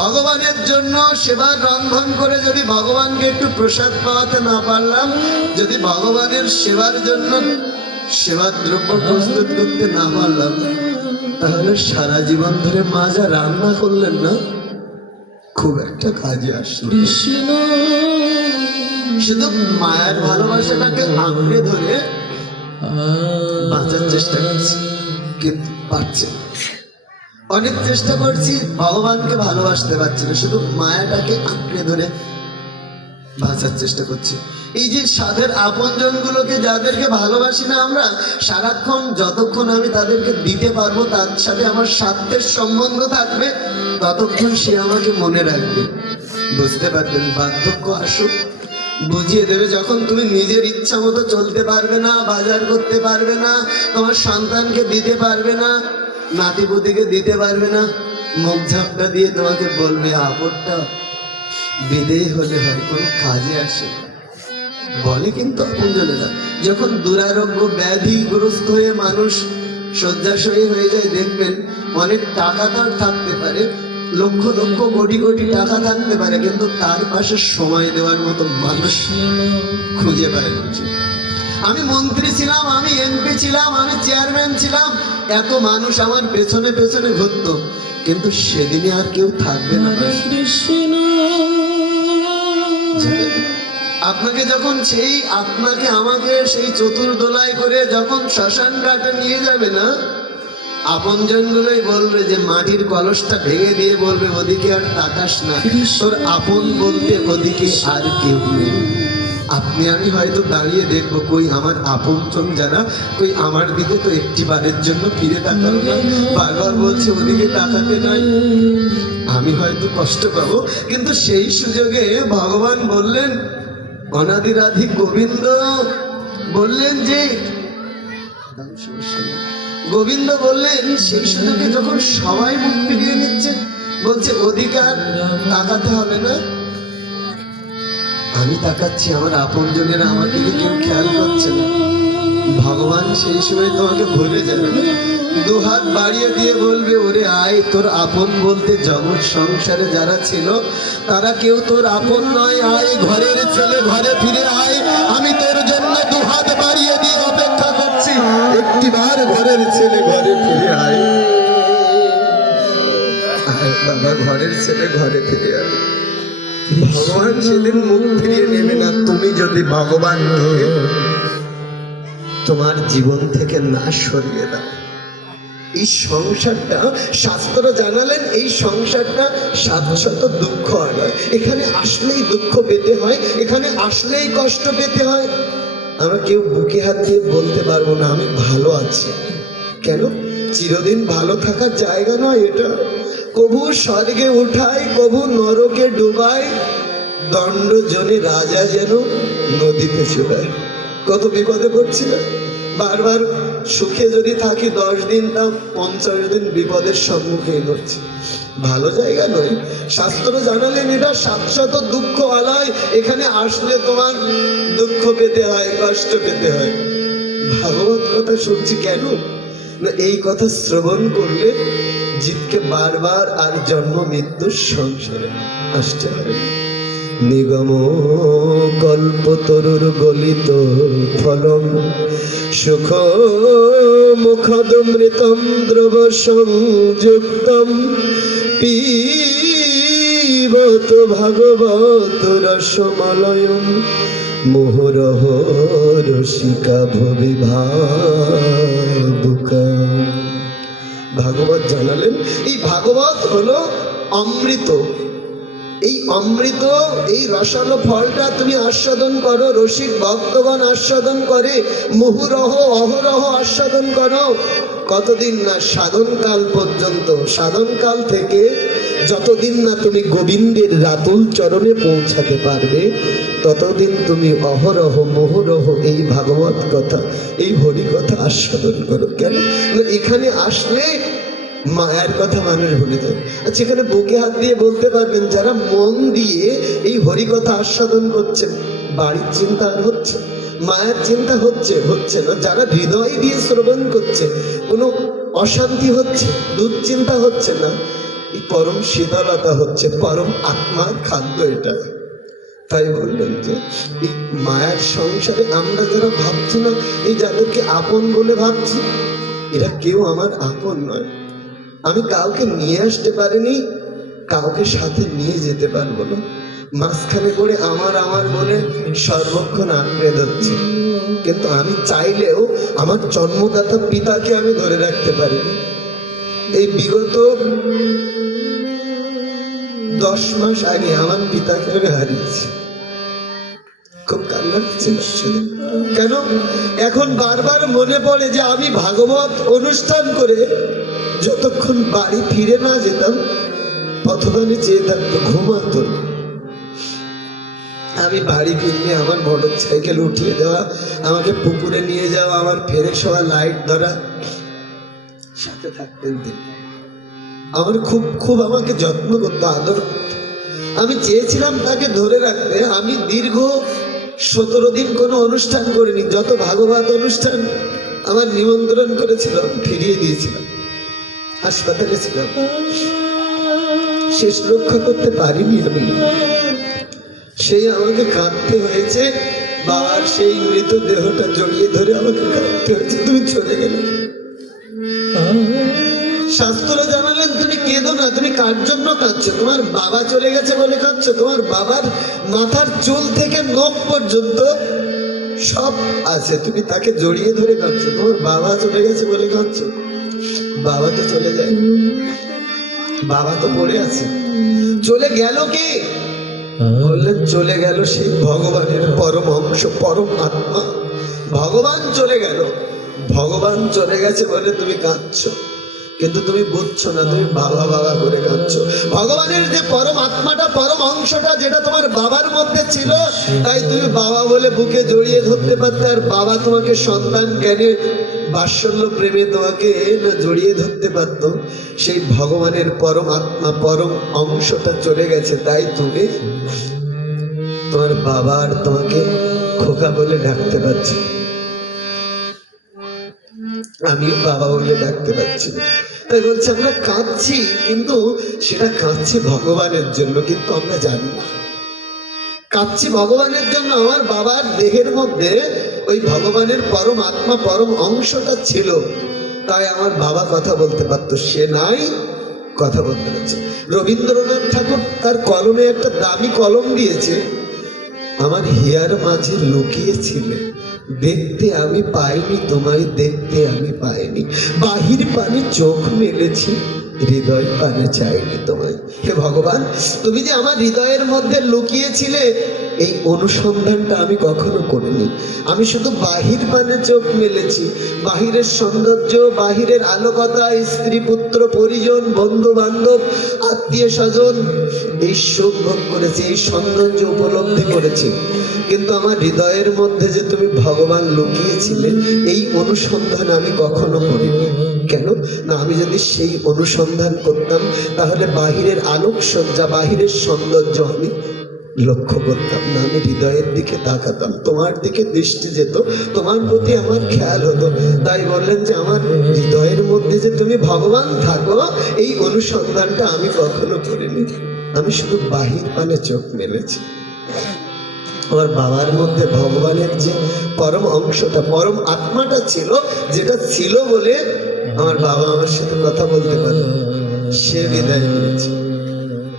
ভগবানের জন্য সেবার রন্ধন করে যদি ভগবানকে একটু প্রসাদ পাওয়াতে না পারলাম, যদি ভগবানের সেবার জন্য সেবার দ্রব্য প্রস্তুত করতে না পারলাম, তাহলে সারা জীবন ধরে মা যা রান্না করলেন না, খুব একটা কাজে আসলো। শুধু মায়ের ভালোবাসাটাকে আঁকড়ে ধরে বাঁচার চেষ্টা করছি, কিন্তু পারছে না। অনেক চেষ্টা করছি, ভগবানকে ভালোবাসতে পারছি না, শুধু মায়াটাকে আঁকড়ে ধরে বাঁচার চেষ্টা করছি। এই যে সাধের আপনজন গুলোকে যাদেরকে ভালোবাসি না আমরা, সারাক্ষণ যতক্ষণ আমি তাদেরকে দিতে পারবো, তার সাথে আমার স্বার্থের সম্বন্ধ থাকবে, ততক্ষণ সে আমাকে মনে রাখবে। বুঝতে পারবেন, বার্ধক্য আসুক বুঝিয়ে দেবে। যখন তুমি নিজের ইচ্ছা মতো চলতে পারবে না, বাজার করতে পারবে না, তোমার সন্তানকে দিতে পারবে না, নাতিপুতিকে দিতে পারবে না, মুখ ঝাপটা দিয়ে তোমাকে বলবে আপদটা বিদেয় হলে হয়, কোনো কাজে আসে বলে। কিন্তু আপনজনেরা যখন দুরারোগ্য ব্যাধিগ্রস্ত হয়ে মানুষ শয্যাশয়ী হয়ে যায়, দেখবেন অনেক টাকা তার থাকতে পারে, লক্ষ লক্ষ কোটি কোটি টাকা থাকতে পারে, কিন্তু তার পাশে সময় দেওয়ার মতো মানুষ খুঁজে পায় না। আমি মন্ত্রী ছিলাম, আমি এমপি ছিলাম, আমি চেয়ারম্যান ছিলাম, এত মানুষ আমার পেছনে পেছনে ঘুরতো, কিন্তু সেদিনে আর কেউ থাকবে না। আপনাকে যখন সেই আপনাকে আমাকে সেই চতুর্দোলায় করে যখন শ্মশান ঘাটে নিয়ে যাবে না, আপনজন গুলোই বলবে যে মাটির কলসটা ভেঙে দিয়ে বলবে ওদিকে আর তাকাস না, তোর আপন বলতে ওদিকে আর কেউ নেই। আপনি আমি হয়তো দাঁড়িয়ে দেখবো, কই আমার আপনজন যারা, কই আমার দিকে তো একটি বারের জন্য ফিরে তাকালো না, বারবার বলছে ওদিকে তাকাতে নাই, আমি হয়তো কষ্ট পাবো। কিন্তু সেই সুযোগে ভগবান বললেন, অনাদিরাধি গোবিন্দ বললেন যে, গোবিন্দ বললেন সেই সুযোগে যখন সবাই মুখ ফিরিয়ে নিচ্ছে, বলছে অধিকার তাকাতে হবে না, আমি তাকাচ্ছি, আমার আপনজনেরা আমার দিকে কেউ খেয়াল করছে না। ভগবান সেই সময় তোমাকে ভুলে যাবে না, দুহাত বাড়িয়ে দিয়ে বলবে ওরে আয়, তোর আপন বলতে জগৎ সংসারে যারা ছিল তারা কেউ তোর আপন নয়, আয় ঘরের ছেলে ঘরে ফিরে আয়, আমি তোর জন্য দুহাত বাড়িয়ে দিয়ে অপেক্ষা করছি, একটিবার ঘরের ছেলে ঘরে ফিরে আয়। বাবা, ঘরের ছেলে ঘরে ফিরে আয়। ভগবান সেদিন মুখ ফিরিয়ে নেবে না, তুমি যদি ভগবানকে তোমার জীবন থেকে না সরিয়ে দাও। এই সংসারটা শাস্ত্র জানালেন, এই সংসারটা শাশ্বত দুঃখ নয়, এখানে আসলেই দুঃখ পেতে হয়, এখানে আসলেই কষ্ট পেতে হয়। আমরা কেউ বুকে হাত দিয়ে বলতে পারবো না আমি ভালো আছি, কেন? চিরদিন ভালো থাকার জায়গা নয় এটা। কবু স্বর্গে উঠায়, কবু নরকে ডুবায়, দণ্ড জনে রাজা যেন নদীতে চুবায়। কত বিপদে পড়ছি না, বারবার সুখে যদি থাকি 10 দিন, তা 50 দিন বিপদের সম্মুখীন হচ্ছে, ভালো জায়গা নয়। শাস্ত্র জানালেন এটা শাশ্বত দুঃখ আলয়, এখানে আসলে তোমার দুঃখ পেতে হয়, কষ্ট পেতে হয়। ভাগবত কথা শুনছি কেন না, এই কথা শ্রবণ করলে জীবকে বারবার আর জন্ম মৃত্যুর সংসারে আসতে হবে। নিগম কল্পতরুর গলিত ফলম সুখ মুখদমৃতম দ্রব সংযুক্তম পিবত ভাগবত রসমলয়ম মুহুরহ রসিকা ভবি ভাবুকা। ভাগবত জানালেন এই ভাগবত হলো অমৃত। এই অমৃত, এই রসালো ফলটা তুমি আস্বাদন করো, রসিক ভক্তগণ আস্বাদন করে, মুহুরহ অহরহ আস্বাদন করো। কতদিন না সাধনকাল পর্যন্ত, সাধনকাল থেকে যতদিন না তুমি গোবিন্দের রাতুল চরণে পৌঁছাতে পারবে ততদিন তুমি অহরহ মোহরহ এই ভাগবত কথা, এই হরি কথা আস্বাদন করো। কেন না এখানে আসলে মায়ের কথা মানুষ ভুলে যায়। আচ্ছা, এখানে বুকে হাত দিয়ে বলতে পারবেন যারা মন দিয়ে এই হরি কথা আস্বাদন করছেন, বাড়ির চিন্তা আর হচ্ছে, মায়ের চিন্তা হচ্ছে না? যারা হৃদয় দিয়ে শ্রবণ করছে, কোনো অশান্তি হচ্ছে, দুশ্চিন্তা হচ্ছে না, এই পরম শীতলতা হচ্ছে, পরম আত্মার খাদ্য এটা। তাই বললেন যে এই মায়ের সংসারে আমরা যারা ভাবছি না, এই যাদেরকে আপন বলে ভাবছি, এরা কেউ আমার আপন নয়। আমি কাউকে নিয়ে আসতে পারিনি, কাউকে সাথে নিয়ে যেতে পারবো না। মাঝখানে করে আমার বলে সর্বক্ষণ আঁকড়ে ধরছে, কিন্তু আমি চাইলেও আমার জন্মদাতা পিতাকে আমি ধরে রাখতে পারিনি। এই বিগত 10 মাস আগে আমার পিতাকে আমি হারিয়েছি। খুব কান্না হচ্ছে। কেন? এখন বারবার মনে পড়ে যে আমি ভাগবত অনুষ্ঠান করে যতক্ষণ বাড়ি ফিরে না যেতাম ততক্ষণই চেয়ে থাকতো, ঘুমাতো। আমি বাড়ি ফিরলে আমার মোটর সাইকেল উঠিয়ে দেওয়া, আমাকে পুকুরে নিয়ে যাওয়া, আমার ফেরে শোয়া লাইট ধরা, সাথে থাকতেন তিনি। আমার খুব আমাকে যত্ন করতো, আদর করতো। আমি চেয়েছিলাম তাকে ধরে রাখতে। আমি দীর্ঘ 17 দিন কোনো অনুষ্ঠান করিনি। যত ভাগবত অনুষ্ঠান আমার নিমন্ত্রণ করেছিল ফিরিয়ে দিয়েছিলাম। হাসপাতালে ছিলাম, শেষ রক্ষা করতে পারিনি আমি। সেই আমাকে কাঁদতে হয়েছে, বাবার সেই মৃত দেহটা জড়িয়ে ধরে আমাকে কাঁদতে হয়েছে, তুমি চলে গেলে। শাস্ত্র জানালেন তুমি কেঁদো না, তুমি কার জন্য কাঁদছো? তোমার বাবা চলে গেছে বলে কাঁদছো? তোমার বাবার মাথার চুল থেকে নখ পর্যন্ত সব আছে, তুমি তাকে জড়িয়ে ধরে কাঁদছো। তোমার বাবা চলে গেছে বলে কাঁদছো? বাবা তো চলে যায়, বাবা তো পড়ে আছে। চলে গেল কে? বললেন চলে গেল সেই ভগবানের পরম অংশ, পরম আত্মা। ভগবান চলে গেল। ভগবান চলে গেছে বলে তুমি কাঁদছো, কিন্তু তুমি বুঝছো না, তুমি বাবা বাবা করে কাঁদছো। ভগবানের যে পরম আত্মাটা, পরম অংশটা, যেটা তোমার বাবার মধ্যে ছিল, তাই তুমি বাবা বলে বুকে জড়িয়ে ধরতে পারতে। আর বাবা তোমাকে সন্তান জ্ঞানে বাৎসল্য প্রেমে তোমাকে না জড়িয়ে ধরতে পারত। সেই ভগবানের পরম আত্মা, পরম অংশটা চলে গেছে, তাই তুমি তোমার বাবার তোমাকে খোকা বলে ডাকতে পারছি, আমি বাবা বলে ডাকতে পারছি। তাই বলছে আমরা কাঁদছি, কিন্তু সেটা কাঁদছি ভগবানের জন্য, কিন্তু আমরা জানি না কাঁদছি ভগবানের জন্য। আমার বাবার দেহের মধ্যে ওই ভগবানের পরম আত্মা, পরম অংশটা ছিল, তাই আমার বাবা কথা বলতে পারতো, সে নাই, কথা বলতে পারছে। রবীন্দ্রনাথ ঠাকুর তার কলমে একটা দামি কলম দিয়েছে, আমার হিয়ার মাঝে লুকিয়েছিলে, দেখতে আমি পাইনি তোমায়, দেখতে আমি পাইনি, বাহির পানে চোখ মেলেছি, হৃদয় পানে চাইনি তোমায়। হে ভগবান, তুমি যে আমার হৃদয়ের মধ্যে লুকিয়েছিলে, এই অনুসন্ধানটা আমি কখনো করিনি। আমি শুধু বাহির পানে চোখ মেলেছি, বাহিরের সৌন্দর্য, বাহিরের আলোকতা, স্ত্রী পুত্র পরিজন, বন্ধু বান্ধব, আত্মীয় স্বজন, এই সুখ ভোগ করেছি, এই সৌন্দর্য উপলব্ধি করেছি, কিন্তু আমার হৃদয়ের মধ্যে যে তুমি ভগবান লুকিয়েছিলে, এই অনুসন্ধান আমি কখনো করিনি। কেন না, আমি যদি সেই অনুসন্ধান করতাম তাহলে বাহিরের আলোকসজ্জা, বাহিরের সৌন্দর্য আমি লক্ষ্য করতাম না, আমি হৃদয়ের দিকে তাকাতাম, তোমার দিকে দৃষ্টি যেত, তোমার প্রতি আমার খেয়াল হতো। তাই বললেন যে আমার হৃদয়ের মধ্যে যে তুমি ভগবান থাকো, এই অনুসন্ধানটা আমি কখনো করিনি, আমি শুধু বাহির পানে চোখ মেলেছি। আমার বাবার মধ্যে ভগবানের যে পরম অংশটা, পরম আত্মাটা ছিল, যেটা ছিল বলে আমার বাবা আমার সাথে কথা বলতে পারে, সে বিদায় নিয়েছে।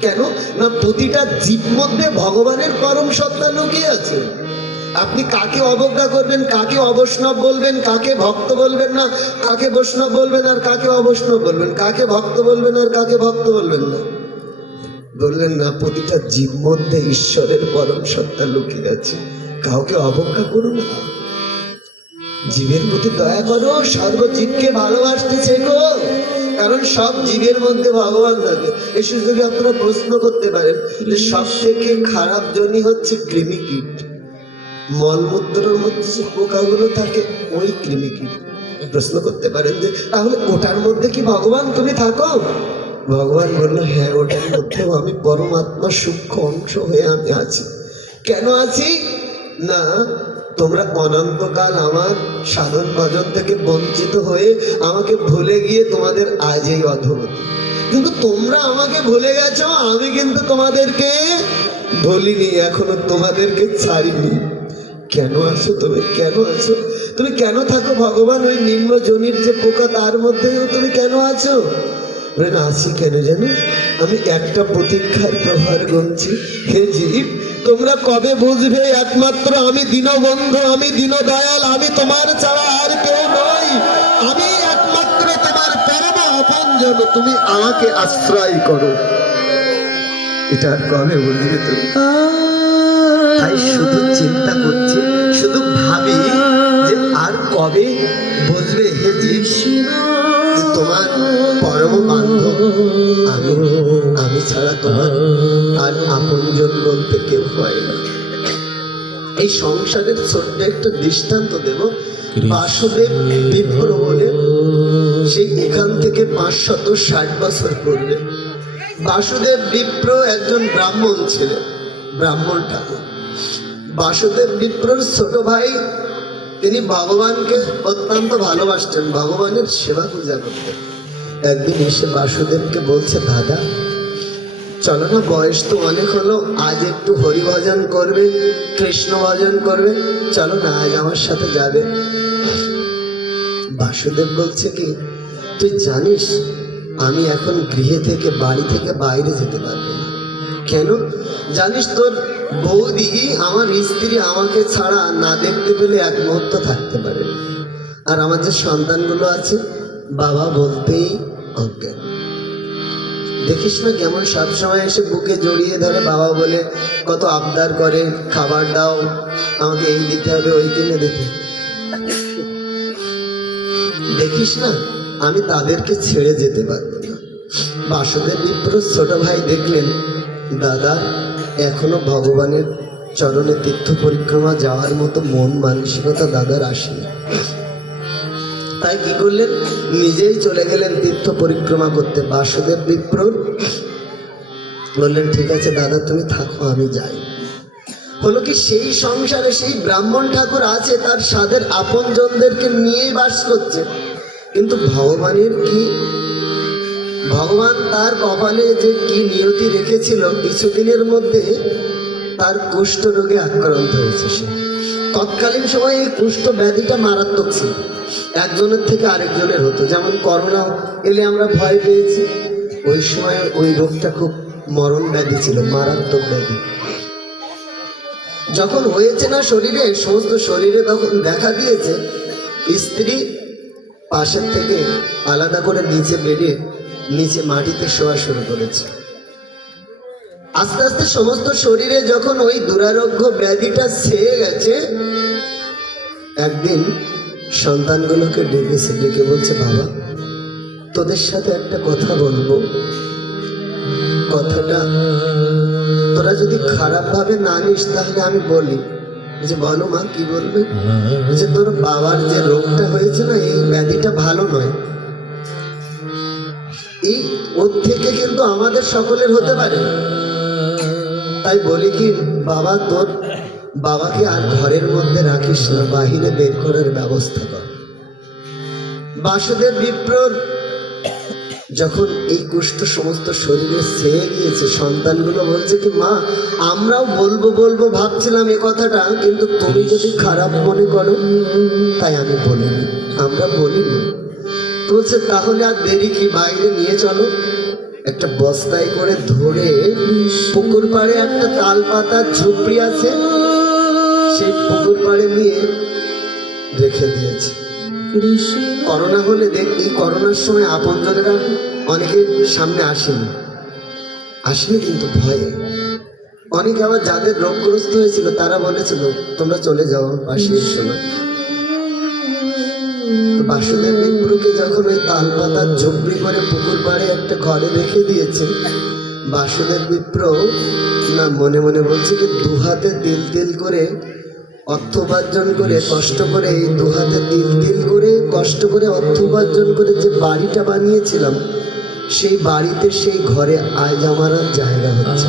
কেন না, প্রতিটা জীব মধ্যে ভগবানের পরম সত্তা লুকিয়ে আছে। আপনি কাকে অবজ্ঞা করবেন, কাকে অবৈষ্ণব বলবেন, কাকে ভক্ত বলবেন না, কাকে বৈষ্ণব বলবেন আর কাকে অবৈষ্ণব বলবেন, কাকে ভক্ত বলবেন আর কাকে ভক্ত বলবেন না, বললেন না, প্রতিটা জীব মধ্যে ঈশ্বরের পরম সত্তা লুকিয়ে আছে। কাউকে অবজ্ঞা করো না, জীবের প্রতি দয়া করো, সর্বজীবকে ভালোবাসতে শেখো, কারণ সব জীবের মধ্যে ভগবান থাকে। এই সুযোগে আপনারা প্রশ্ন করতে পারেন যে সব থেকে খারাপ জনই হচ্ছে কৃমিকীট। মলমূত্রের মধ্যে যে পোকাগুলো থাকে ওই কৃমিকীট। প্রশ্ন করতে পারেন যে তাহলে ওটার মধ্যে কি ভগবান তুমি থাকো? ভগবান বলল, হ্যাঁ, ওটার মধ্যেও আমি পরমাত্মা সূক্ষ্ম অংশ হয়ে আমি আছি। কেন আছি? না, তোমরা অনন্তকাল আমার সাধন ভজন থেকে বঞ্চিত হয়ে আমাকে ভুলে গিয়ে তোমাদের আজ এই অধোগতি, কিন্তু তোমরা আমাকে ভুলে গেছো, আমি কিন্তু তোমাদেরকে ভুলিনি, এখনো তোমাদেরকে ছাড়িনি। কেন আছো তুমি? কেন আছো তুমি? কেন থাকো ভগবান ওই নিম্ন জনির যে পোকা তার মধ্যেও তুমি কেন আছো? আছি কেন জানো? আমি একটা প্রতীক্ষার প্রহার গুনছি। হে জীব, তোমরা কবে বুঝবে একমাত্র আমি দীনবন্ধু, আমি দীনদয়াল, আমি তোমার ছাড়া আর কেউ নই, আমি একমাত্র তোমার পরম আপনজন, তুমি আমাকে আশ্রয় করো। এটা আর কবে বুঝবে তুমি? তাই শুধু চিন্তা করছি, শুধু ভাবি যে আর কবে বুঝবে হে জীব যে তোমার পরম বান্ধব আমি ছাড়া তোমার আর আপনজন বলতে কেউ হয় না। এই সংসারের ছোট্ট একটা দৃষ্টান্ত দেব। বাসুদেব বিপ্র বলে, সেই এখান থেকে 560 বছর পূর্বে বাসুদেব বিপ্র একজন ব্রাহ্মণ ছিলেন, ব্রাহ্মণ ঠাকুর। বাসুদেব বিপ্রর ছোট ভাই, তিনি ভগবানকে অত্যন্ত ভালোবাসতেন, ভগবানের সেবা পূজা করতেন। একদিন এসে বাসুদেবকে বলছে, দাদা চলো না, বয়স তো অনেক হলো, আজ একটু হরি ভজন করবে, কৃষ্ণ ভজন করবে, চলো না আজ আমার সাথে যাবে। বাসুদেব বলছে কি, তুই জানিস আমি এখন গৃহে থেকে, বাড়ি থেকে বাইরে যেতে পারবো না। কেন জানিস? তোর বৌদি, আমার স্ত্রী, আমাকে ছাড়া না দেখতে পেলে এক মুহূর্ত থাকতে পারে না। আর আমার যে সন্তানগুলো আছে, বাবা বলতেই অজ্ঞান। দেখিস না কেমন সবসময় এসে বুকে জড়িয়ে ধরে বাবা বলে কত আবদার করে, খাবার দাও, আমাকে এই দিতে হবে, ওই কিনে দিতে। দেখিস না, আমি তাদেরকে ছেড়ে যেতে পারবো না। বাসুদেব বিপ্র ছোট ভাই দেখলেন দাদা এখনো ভগবানের চরণে তীর্থ পরিক্রমা যাওয়ার মতো মন মানসিকতা দাদার আসেনি। তাই কি করলেন, নিজেই চলে গেলেন তীর্থ পরিক্রমা করতে। বাসুদেব বিপ্র বললেন, ঠিক আছে দাদা তুমি থাকো, আমি যাই। হলো কি, সেই সংসারে সেই ব্রাহ্মণ ঠাকুর আছে, তার সাধের আপনজনদেরকে নিয়েই বাস করছে, কিন্তু ভগবানের কি, ভগবান তার কপালে যে কি নিয়তি রেখেছিল, কিছুদিনের মধ্যে তার কুষ্ঠ রোগে আক্রান্ত হয়েছে সে। তৎকালীন সময়ে এই কুষ্ঠ ব্যাধিটা মারাত্মক ছিল, একজনের থেকে আরেকজনের হতো। যেমন করোনা এলে আমরা ভয় পেয়েছি, ওই সময় ওই রোগটা খুব মরণ ব্যাধি ছিল, মারাত্মক ব্যাধি। যখন হয়েছে না শরীরে, সমস্ত শরীরে তখন দেখা দিয়েছে, স্ত্রী পাশের থেকে আলাদা করে নিচে বেডে, নিচে মাটিতে শোয়া শুরু করেছে। আস্তে আস্তে সমস্ত শরীরে যখন ওই দুরারোগ্য ব্যাধিটা ছেয়ে গেছে, একদিন সন্তানগুলোকে ডেকেছে, ডেকে বলছে, বাবা তোদের সাথে একটা কথা বলবো, কথাটা তোরা যদি খারাপ ভাবে না নিস তাহলে আমি বলি। যে বলো মা, কি বলবে? যে তোর বাবার যে রোগটা হয়েছে না, এই ব্যাধিটা ভালো নয়, এই ওর থেকে কিন্তু আমাদের সকলের হতে পারে। তাই বলি কি, বাবা তোর বাবাকে আর ঘরের মধ্যে রাখিস না, বাহিরে বের করার ব্যবস্থা কর। বাসুদেব বিপ্রর যখন এই কুষ্ঠ সমস্ত শরীরে ছেয়ে গিয়েছে, সন্তানগুলো বলছে কি, মা আমরাও বলবো বলবো ভাবছিলাম এ কথাটা, কিন্তু তুমি যদি খারাপ মনে করো তাই আমি বলিনি, আমরা বলিনি। তো বলছে তাহলে আর দেরি কি, বাইরে নিয়ে চলো। একটা বস্তায় করে ধরে পুকুর পাড়ে একটা তাল পাতার ঝুপড়ি আছে, সেই পুকুর পাড়ে নিয়ে রেখে দিয়েছে। করোনা হলে দেখি, করোনার সময় আপনজনেরা অনেকে সামনে আসেনি কিন্তু ভয়ে। অনেকে আবার যাদের রোগগ্রস্ত হয়েছিল তারা বলেছিল তোমরা চলে যাও, পাশে এসো না। বাসুদেব বিপ্রকে যখন ওই তালপাতার ঝুপড়ি করে পুকুর পাড়ে একটা ঘরে রেখে দিয়েছে, বাসুদেব বিপ্র না মনে মনে বলছে কি দু হাতে তিল তিল করে অর্থ উপার্জন করে কষ্ট করে, এই দু হাতে তিল তিল করে কষ্ট করে অর্থ উপার্জন করে যে বাড়িটা বানিয়েছিলাম, সেই বাড়িতে সেই ঘরে আজ আমার আর জায়গা হচ্ছে।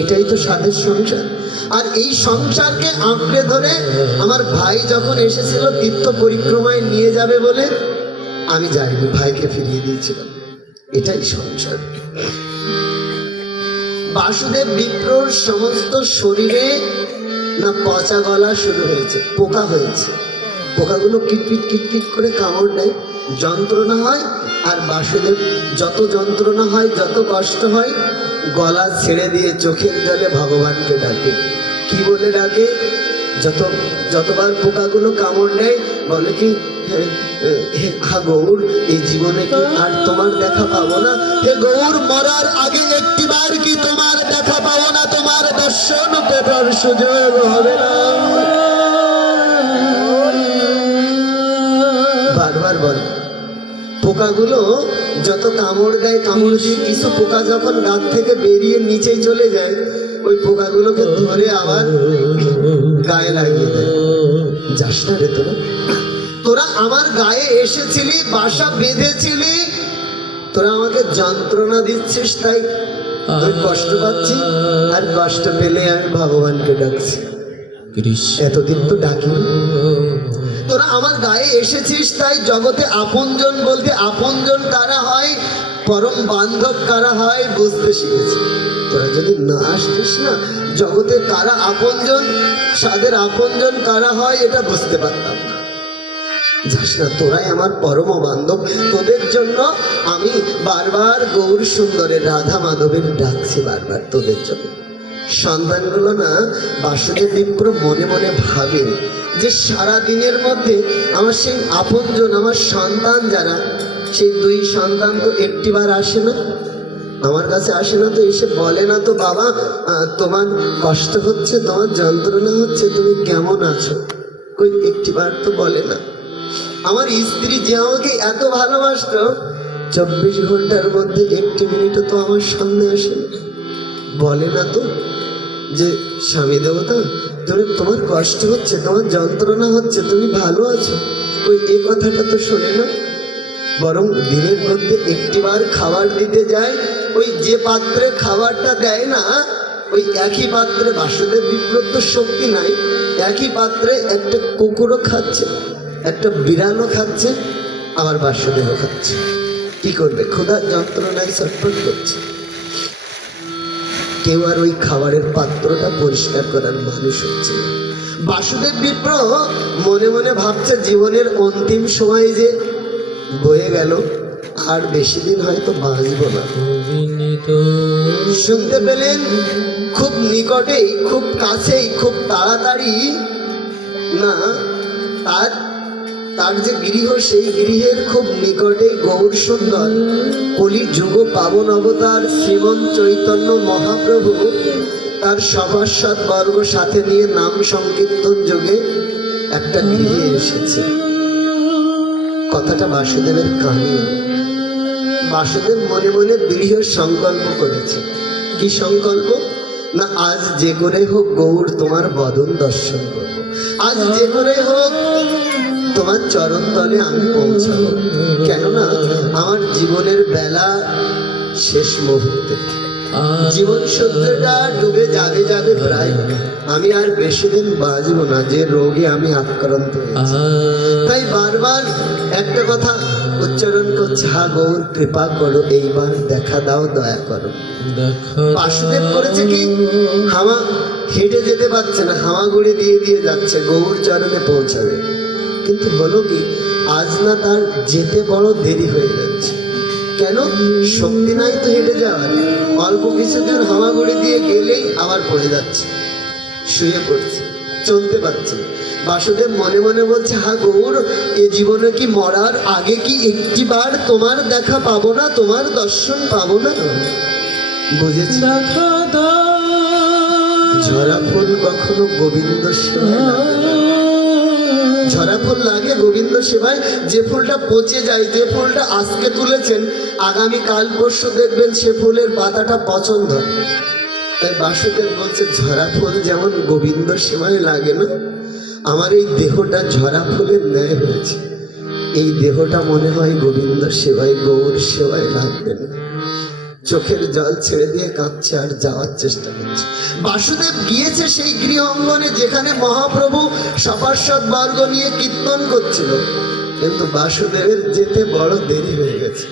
এটাই তো সাধের সংসার। আর এই সংসারকে আঁকড়ে ধরে আমার ভাই যখন এসেছিল তীর্থ পরিক্রমায় নিয়ে যাবে বলে আমি যাইনি, ভাইকে ফিরিয়ে দিয়েছিলাম। এটাই সংসার। বাসুদেব বিপ্রর সমস্ত শরীরে না পচা গলা শুরু হয়েছে, পোকা হয়েছে। পোকাগুলো কিটকিট কিটকিট করে কামড় দেয়, যন্ত্রণা হয়। আর বাসুদেব যত যন্ত্রণা হয়, যত কষ্ট হয়, গলা ছেড়ে দিয়ে চোখের জলে ভগবানকে ডাকে। কি বলে ডাকে? যতবার পোকাগুলো কামড় নেয় বলে কি, হা গৌর, এই জীবনে কি আর তোমার দেখা পাবো না? হে গৌর, মরার আগে একটিবার কি তোমার দেখা পাবো না? তোমার দর্শন পেবার সুযোগ হবে না। বারবার বলে। পোকাগুলো যত কামড় দেয়, কামড় দিয়ে কিছু পোকা যখন গাছ থেকে বেরিয়ে নিচেই চলে যায়, ওই পোকাগুলোকে ধরে আবার গায়ে লাগিয়ে দেয়। যাস না রে তোরা, তোরা আমার গায়ে এসেছিলি, বাসা বেঁধেছিলি, তোরা আমাকে যন্ত্রণা দিচ্ছিস, তাই আমি কষ্ট পাচ্ছি। আর কষ্ট পেলে আমি ভগবানকে ডাকছি। এতদিন তো ডাকিনি। তোরা আমার গায়ে এসেছিস, তাই জগতে আপনজন বলতে আপনজন কারা হয়, পরম বান্ধব কারা হয় বুঝতে শিখেছি। তোরা যদি না আসতিস না, জগতে কারা আপনজন, সাদের আপনজন কারা হয় এটা বুঝতে পারতাম না। যাস না, তোরাই আমার পরম বান্ধব। তোদের জন্য আমি বারবার গৌর সুন্দরের রাধা মাধবের ডাকছি, বারবার তোদের জন্য। সন্তানগুলো না বাসুদেব বিপ্র মনে মনে ভাবে যে সারা দিনের মধ্যে আমার সেই আপনজন, আমার সন্তান যারা, সেই দুই সন্তান তো একটিবার আসে না, আমার কাছে আসে না, তো এসে বলে না তো বাবা তোমার কষ্ট হচ্ছে, তোমার যন্ত্রণা হচ্ছে, তুমি কেমন আছো, ওই একটিবার তো বলে না। আমার স্ত্রী যে আমাকে এত ভালোবাসতো, 24 ঘন্টার মধ্যে একটি মিনিটও তো আমার সামনে আসে না, বলে না তো যে স্বামী দেবতা তোমার কষ্ট হচ্ছে, তোমার যন্ত্রণা হচ্ছে, তুমি ভালো আছো, ওই এই কথাটা তো শোনে না। বরং দিনের মধ্যে একটিবার খাবার দিতে যায়, ওই যে পাত্রে খাবারটা দেয় না, ওই একই পাত্রে বাসুদেব বিপ্রর তো শক্তি নাই, একই পাত্রে একটা কুকুরও খাচ্ছে, একটা বিড়ালও খাচ্ছে, আবার বাসুদেবও খাচ্ছে। কি করবে? ক্ষুধার যন্ত্রণায় ছটফট করছে। কেউ আর ওই খাবারের পাত্রটা পরিষ্কার করার মানুষ হচ্ছে। বাসুদেব বিপ্র মনে মনে ভাবছে জীবনের অন্তিম সময় যে বয়ে গেল, আর বেশি দিন হয়তো বাঁচব না। শুনতে পেলেন খুব নিকটেই, খুব কাছেই, খুব তাড়াতাড়ি না তার যে গৃহ, সেই গৃহের খুব নিকটেই গৌর সুন্দর কলির যুগ পাবন অবতার শ্রীমন্ত চৈতন্য মহাপ্রভু তার সভাসদ বর্গ সাথে নিয়ে নাম সংকীর্তন যোগে একটা গৃহে এসেছে। কথাটা বাসুদেবের কানে। বাসুদেব মনে মনে দৃঢ় সংকল্প করেছে। কি সংকল্প? না আজ যে করে হোক গৌর তোমার বদন দর্শন করব, আজ যে করে হোক তোমার চরণ তলে আমি পৌঁছাবো। কেননা আমার জীবনের বেলা শেষ মুহূর্তে, জীবন সূত্রটা ডুবে যাবে যাবে প্রায়, আমি আর বেশি দিন বাঁচবো না, যে রোগে আমি আক্রান্ত হয়েছি। তাই বারবার একটা কথা উচ্চারণ করছে, হা গৌর কৃপা করো, এইবার দেখা দাও, দয়া করো। বাসুদেব করেছে কি, হামা হেঁটে যেতে পারছে না, হামাগুড়ি দিয়ে দিয়ে যাচ্ছে, গৌর চরণে পৌঁছাবে। কিন্তু হলো কি, আজ না তার যেতে বড় দেরি হয়ে যাচ্ছে। কেন? শক্তি নাই তো হেঁটে যাওয়ার, অল্প কিছুদিন হামাগুড়ি দিয়ে গেলেই আবার পড়ে যাচ্ছে, শুয়ে পড়ছে, চলতে পারছে। বাসুদেব মনে মনে বলছে, হা গৌর, এ জীবনে কি মরার আগে কি একটিবার তোমার দেখা পাবো না, তোমার দর্শন পাবো না? বুঝেছি, ঝরা ফুল কখনো গোবিন্দ শিবায় লাগে না। ঝরা ফুল লাগে গোবিন্দ সেবায়, যে ফুলটা পচে যায়, যে ফুলটা আজকে তুলেছেন আগামী কাল পরশু দেখবেন সে ফুলের পাতাটা পছন্দ। তাই বাসুদেব বলছে ঝরা ফুল যেমন গোবিন্দ সেবায় লাগে না, আমার এই দেহটা ঝরা ফুলের ন্যায় হয়েছে, এই দেহটা মনে হয় গোবিন্দ সেবায় গৌর সেবায় লাগবে না। চোখের জল ছেড়ে দিয়ে কাঁদছে আর যাওয়ার চেষ্টা করছে। বাসুদেব গিয়েছে সেই গৃহ অঙ্গনে যেখানে মহাপ্রভু সপার্ষদ বর্গ নিয়ে কীর্তন করছিল, কিন্তু বাসুদেবের যেতে বড় দেরি হয়ে গেছে।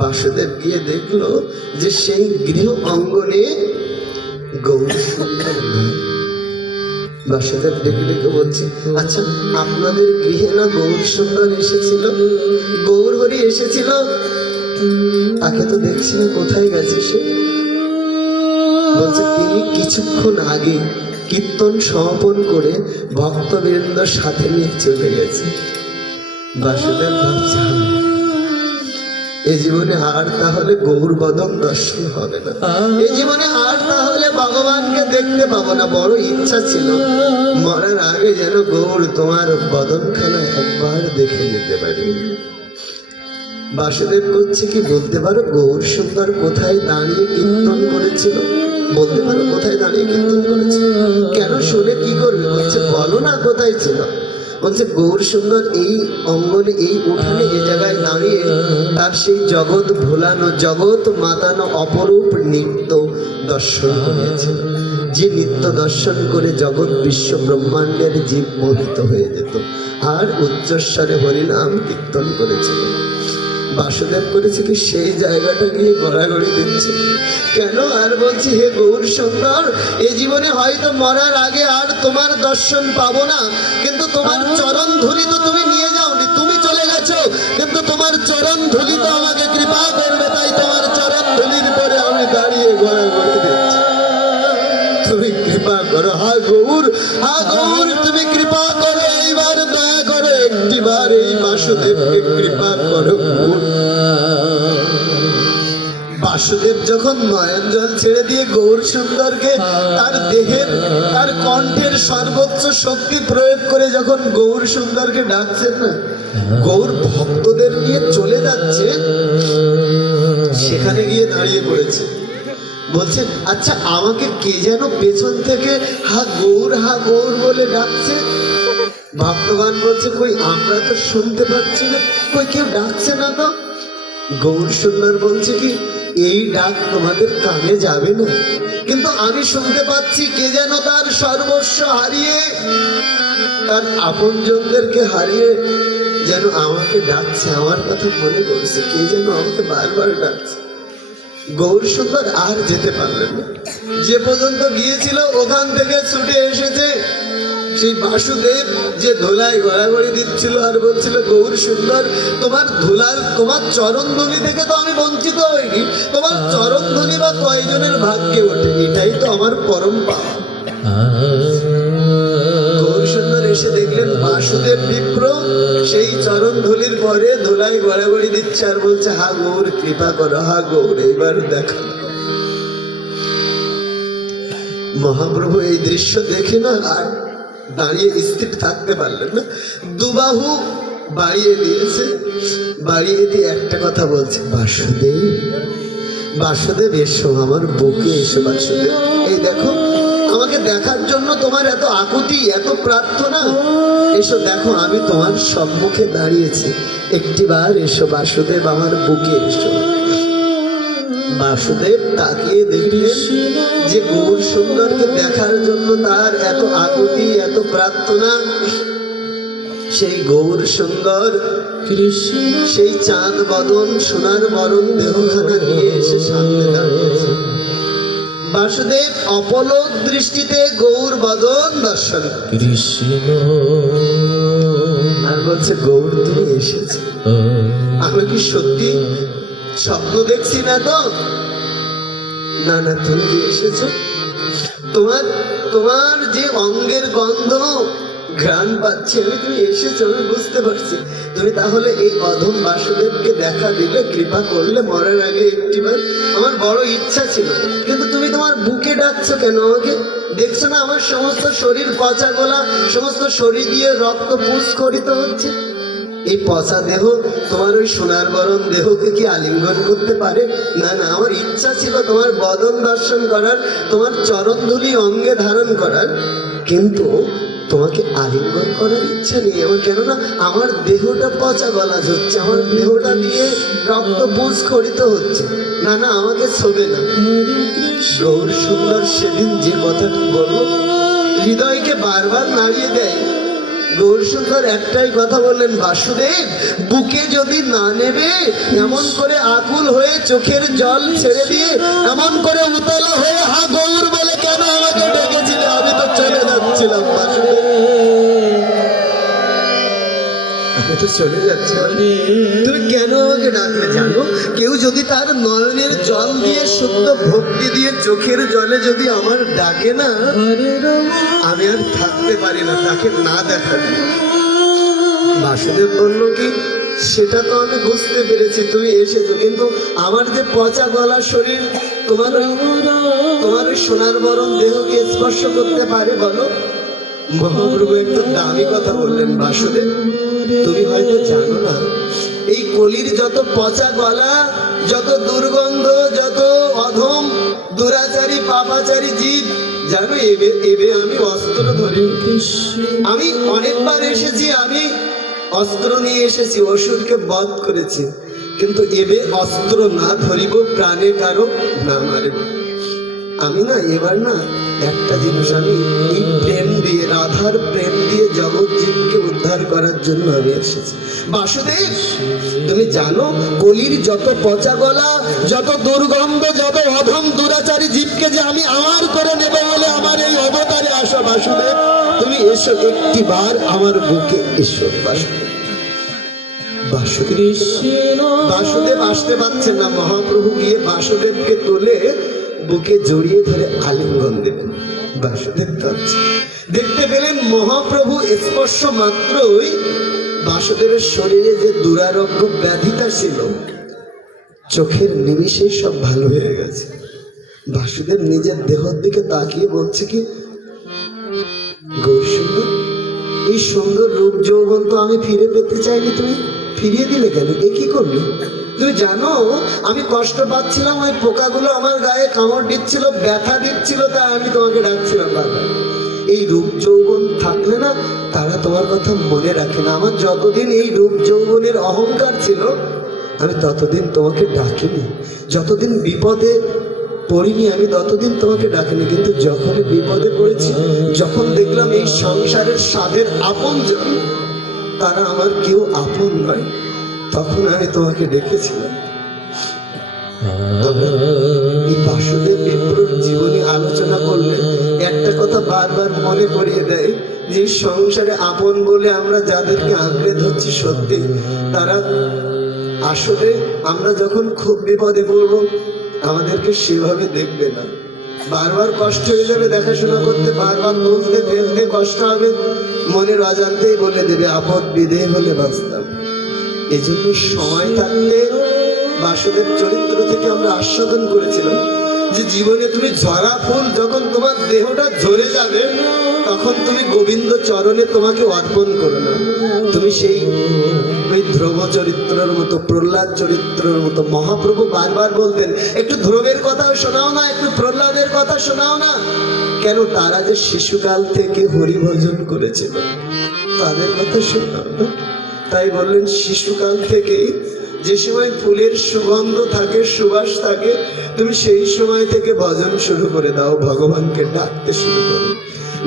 বাসুদেব গিয়ে দেখলো যে সেই গৃহ অঙ্গনে গৌর সুন্দর নাই। বাসুদেব ডেকে ডেকে বলছে, আচ্ছা আপনাদের গৃহে না গৌর সুন্দর এসেছিল, গৌর হরি এসেছিল, তাকে তো দেখছি না, কোথায় গেছে সে? বলছে তিনি কিছুক্ষণ আগে কীর্তন সমাপন করে ভক্তবৃন্দ সাথে নিয়ে চলে গেছে। বাসুদেব ভাবছে এ জীবনে আর তাহলে গৌর বদন দর্শন হবে না, এ জীবনে আর তাহলে ভগবানকে দেখতে পাবো না। বড় ইচ্ছা ছিল মরার আগে যেন গৌর তোমার বদনখানা একবার দেখে নিতে পারি। বাসুদেব করছে কি বলতে পারো গৌর সুন্দর কোথায় দাঁড়িয়ে কীর্তন করেছিল? বলতে পারো কোথায় দাঁড়িয়ে কীর্তন করেছিল? কেন শুনে কি করবে? বলছে বলো না কোথায় ছিল। বলছে গৌর সুন্দর এই অঙ্গনে, এই উঠানে, এই জায়গায় দাঁড়িয়ে তার সেই জগৎ ভোলানো, জগৎ মাতানো অপরূপ নৃত্য দর্শন করেছিল, যে নৃত্য দর্শন করে জগৎ বিশ্ব ব্রহ্মাণ্ডের জীব মোহিত হয়ে যেত, আর উচ্চস্বরে হরিনাম কীর্তন করেছিল। বাসুদেব করেছে কি সেই জায়গাটা গিয়ে গড়াগড়ি দিচ্ছে কেন? আর বলছি হে গৌর সুন্দর, এ জীবনে হয়তো মরার আগে আর তোমার দর্শন পাবো না, কিন্তু তোমার চরণ ধুলি তো তুমি নিয়ে যাওনি, তুমি চলে গেছো, কিন্তু তোমার চরণ ধুলি তো আমাকে কৃপা করবে, তাই তোমার চরণ ধুলির পরে আমি দাঁড়িয়ে গড়াগড়ি দিচ্ছি, তুমি কৃপা করো। হা গৌর, হা গৌর, তুমি কৃপা করো, এইবার দয়া করো, একটিবার এই বাসুদেবকে কৃপা করো। বাসুদেব যখন নয়ন জল ছেড়ে দিয়ে গৌর সুন্দরকে তার দেহের, তার কণ্ঠের সর্বোচ্চ শক্তি প্রয়োগ করে যখন গৌর সুন্দরকে ডাকছেন না, গৌর ভক্তদের নিয়ে চলে যাচ্ছে, সেখানে গিয়ে দাঁড়িয়ে পড়েছে। বলছে আচ্ছা আমাকে কে যেন পেছন থেকে হা গৌর বলে ডাকছে। ভক্তগণ বলছে কই আমরা তো শুনতে পাচ্ছি না, কই কেউ ডাকছে না তো। গৌর সুন্দর বলছে কি এই ডাক তোমাদের কানে যাবে না, কিন্তু আমি শুনতে পাচ্ছি কে যেন তার সর্বস্ব হারিয়ে, তার আপনজনদেরকে হারিয়ে যেন আমাকে ডাকছে, আমার কথা মনে করছে, কে যেন আমাকে বারবার ডাকছে। গৌর সুন্দর আর যেতে পারলেন না, যে পর্যন্ত গিয়েছিল ওখান থেকে ছুটে এসেছে সেই বাসুদেব যে ধুলায় গড়াগড়ি দিচ্ছিল আর বলছিল গৌর সুন্দর তোমার ধুলার, তোমার চরণধ্বনি থেকে তো আমি বঞ্চিত হইনি, তোমার চরণধ্বনি বা কয়জনের ভাগ্যে ওঠে, এটাই তো আমার পরম পাওয়া। গৌর সুন্দর এসে দেখলেন বাসুদেব বিপ্র সেই চরণধুলির পরে ধুলায় গড়াগড়ি দিচ্ছে আর বলছে হা গৌর কৃপা করো, হা গৌর এইবার দেখা। মহাপ্রভু এই দৃশ্য দেখে না আর দাঁড়িয়ে স্থির থাকতে পারলেন না, দুবাহু বাড়িয়ে দিয়েছে, বাড়িয়ে দিয়ে একটা কথা বলছে বাসুদেব, বাসুদেব এসো আমার বুকে এসো। বাসুদেব এই দেখো আমাকে দেখার জন্য তোমার এত আকুতি, এত প্রার্থনা, এসো দেখো আমি তোমার সম্মুখে দাঁড়িয়েছি, একটিবার এসো বাসুদেব আমার বুকে এসো। বাসুদেব তাকিয়ে দেখলেন যে গৌর সুন্দরকে দেখার জন্য তার এত আকুতি, এত প্রার্থনা, সেই গৌর সুন্দর সেই চাঁদ বদন সোনার বরণ দেহখানা নিয়ে এসে সামনে দাঁড়িয়েছে। বাসুদেব অপলক দৃষ্টিতে গৌর বদন দর্শন আর বলছে গৌর তুমি এসেছো, আমি কি সত্যি স্বপ্ন দেখছি না তো? না না তুমি এসেছো, তোমার তোমার যে অঙ্গের গন্ধ ঘ্রাণ পাচ্ছি আমি, তুমি এসেছো আমি বুঝতে পারছি। তুমি তাহলে এই অধম বাসুদেবকে দেখা দিলে, কৃপা করলে মরার আগে একটিবার। আমার বড় ইচ্ছা ছিল, কিন্তু তুমি তোমার বুকে ডাকছো কেন আমাকে? দেখছো না আমার সমস্ত শরীর পচা গলা, সমস্ত শরীর দিয়ে রক্ত পুষ্করিত হচ্ছে। এই পচা দেহ তোমার ওই সোনার বরণ দেহকে কি আলিঙ্গন করতে পারে? না না, আমার ইচ্ছা ছিল তোমার বদন দর্শন করার, তোমার চরণধুলি অঙ্গে ধারণ করার, কিন্তু তোমাকে আলিঙ্গন করার ইচ্ছা নেই আমার। কেননা আমার দেহটা পচা গলা হচ্ছে, আমার দেহটা দিয়ে রক্ত পুষ্করিত হচ্ছে। না না, আমাকে ছোবে না। গৌর সুন্দর সেদিন যে কথাটা বলল হৃদয়কে বারবার নাড়িয়ে দেয়। গৌর সুন্দর একটাই কথা বললেন, বাসুদেব বুকে যদি না নেবে, এমন করে আকুল হয়ে চোখের জল ছেড়ে দিয়ে এমন করে উতলা হয়ে হা গৌর বলে কেন আমাকে ডেকেছিলে? আমি তো চলে যাচ্ছিলাম বাসুদেব, আমি তো চলে যাচ্ছিলাম, তুমি কেন আমাকে ডাকলে? জানো, কেউ যদি তার নয়নের জল দিয়ে শুদ্ধ ভক্তি দিয়ে চোখের জলে যদি আমার ডাকে না, আমি আর থাকতে পারি না তাকে না দেখালে। বাসুদেব বলল কি, সেটা তো আমি বুঝতে পেরেছি, তুমি এসেছো, কিন্তু আমার যে পচা গলা শরীর তোমার ওই সোনার বরণ দেহকে স্পর্শ করতে পারে বলো? মহাপ্রভু একটু দামি কথা বললেন, বাসুদেব তুমি হয়তো জানো না, এই কলির যত পচা গলা, যত দুর্গন্ধ, যত অধম দুরাচারী পাপাচারী জীব, জানো এবে আমি অস্ত্র ধরি। আমি অনেকবার এসেছি, আমি অস্ত্র নিয়ে এসেছি, অসুরকে বধ করেছি, কিন্তু এবে অস্ত্র না ধরিব, প্রাণে কারো না মারিব। আমি না এবার না একটা জিনিস, আমি এই প্রেম দিয়ে, রাধার প্রেম দিয়ে জগৎ জীবকে উদ্ধার করার জন্য আমি এসেছি। বাসুদেব তুমি জানো, কলির যত পচা গলা, যত দুর্গন্ধ, যত অধম দুরাচারী জীবকে যে আমি আমার করে নেব বলে আমার এই অবতারে আসো। বাসুদেব তুমি এসো, একটি বার আমার বুকে এসো। বাসুদেব আসতে পারছেন না, মহাপ্রভু গিয়ে বাসুদেবকে তোলে বুকে জড়িয়ে ধরে আলিঙ্গন দেবেন। বাসুদেব দেখতে পেলেন মহাপ্রভু স্পর্শ মাত্রই বাসুদেবের শরীরে যে দুরারোগ্য ব্যাধিটা ছিল, চোখের নিমিষে সব ভালো হয়ে গেছে। বাসুদেব নিজের দেহের দিকে তাকিয়ে বলছে কি, গৌর সুন্দর, এই সুন্দর রূপ যৌবন তো আমি ফিরে পেতে চাইনি, তুমি ফিরিয়ে দিলে কেন? এ কি করলো? তুমি জানো আমি কষ্ট পাচ্ছিলাম, ওই পোকাগুলো আমার গায়ে কামড় দিচ্ছিল, ব্যথা দিচ্ছিল, তাই আমি তোমাকে ডাকছিলাম বাবা। এই রূপ যৌবন থাকলে না তারা তোমার কথা মনে রাখে না। আমার যতদিন এই রূপ যৌবনের অহংকার ছিল, আমি ততদিন তোমাকে ডাকিনি, যতদিন বিপদে পড়িনি আমি ততদিন তোমাকে ডাকিনি, কিন্তু যখনই বিপদে পড়েছি, যখন দেখলাম এই সংসারের স্বাদের আপনজন তারা আমার কেউ আপন নয়, তখন আমি তোমাকে ডেকেছিলাম। এই বাসুদেব বিপ্রর জীবনী আলোচনা করলে একটা কথা বারবার মনে করিয়ে দেয় যে সংসারে আপন বলে আমরা যাদেরকে আঁকড়ে ধরছি, সত্যি তারা আসলে আমরা যখন খুব বিপদে পড়ব আমাদেরকে সেভাবে দেখবে না। বারবার কষ্ট হয়ে যাবে দেখাশোনা করতে, বারবার বলতে ফেলতে কষ্ট হবে, মনের অজান্তেই বলে দেবে আপদ বিদেহ হলে বাঁচতাম। এই জন্য সময় থাকতে বাসুদেব চরিত্র থেকে আমরা আস্বাদন করেছিলাম যে জীবনে তুমি ঝরা ফুল, যখন তোমার দেহটা ঝরে যাবে তখন তুমি গোবিন্দ চরণে তোমাকে অর্পণ করো না, তুমি সেই ওই ধ্রুব চরিত্রের মতো, প্রহ্লাদ চরিত্রের মতো। মহাপ্রভু বারবার বলতেন, একটু ধ্রুবের কথা শোনাও না, একটু প্রহ্লাদের কথা শোনাও না। কেন? তারা যে শিশুকাল থেকে হরিভজন করেছিল, তাদের কথা শোনাও না। তাই বললেন শিশুকাল থেকেই যে সময় ফুলের সুগন্ধ থাকে, সুবাস থাকে, তুমি সেই সময় থেকে ভজন শুরু করে দাও, ভগবানকে ডাকতে শুরু করো।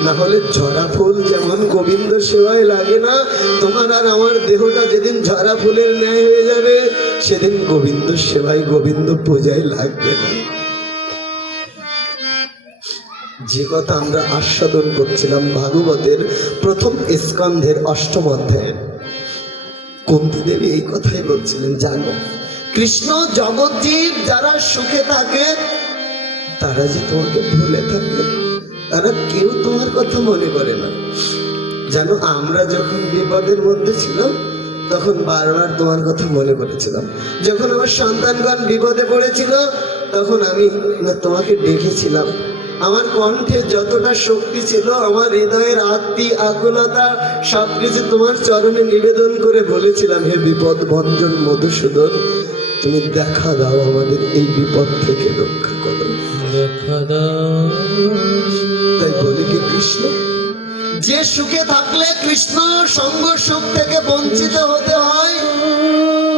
না হলে ঝরা ফুল যেমন গোবিন্দ সেবায় লাগে না, তোমার আর আমার দেহটা যেদিন ঝরা ফুলের ন্যায় হয়ে যাবে সেদিন গোবিন্দ সেবায়, গোবিন্দ পূজায় লাগবে না। যে কথা আমরা আস্বাদন করছিলাম ভাগবতের প্রথম স্কন্ধের অষ্টম অধ্যায়ে, কুন্তী দেবী এই কথাই বলছিলেন, জানো কৃষ্ণ জগৎজীব যারা সুখে থাকে তারা যে তোমাকে ভুলে থাকে, তারা কেউ তোমার কথা মনে করে না। জানো আমরা যখন বিপদের মধ্যে ছিলাম তখন বারবার তোমার কথা মনে করেছিলাম। যখন আমার সন্তানগণ বিপদে পড়েছিল তখন আমি তোমাকে ডেকেছিলাম। আমার কণ্ঠে যতটা শক্তি ছিল, আমার হৃদয়ের আত্মি আকুলতা সবকিছু তোমার চরণে নিবেদন করে বলেছিলাম, হে বিপদ ভঞ্জন মধুসূদন, তুমি দেখা দাও, আমাদের এই বিপদ থেকে রক্ষা করো, দেখা দাও। তাই বলি কি কৃষ্ণ, যে সুখে থাকলে কৃষ্ণ সঙ্গ সুখ থেকে বঞ্চিত হতে হয়,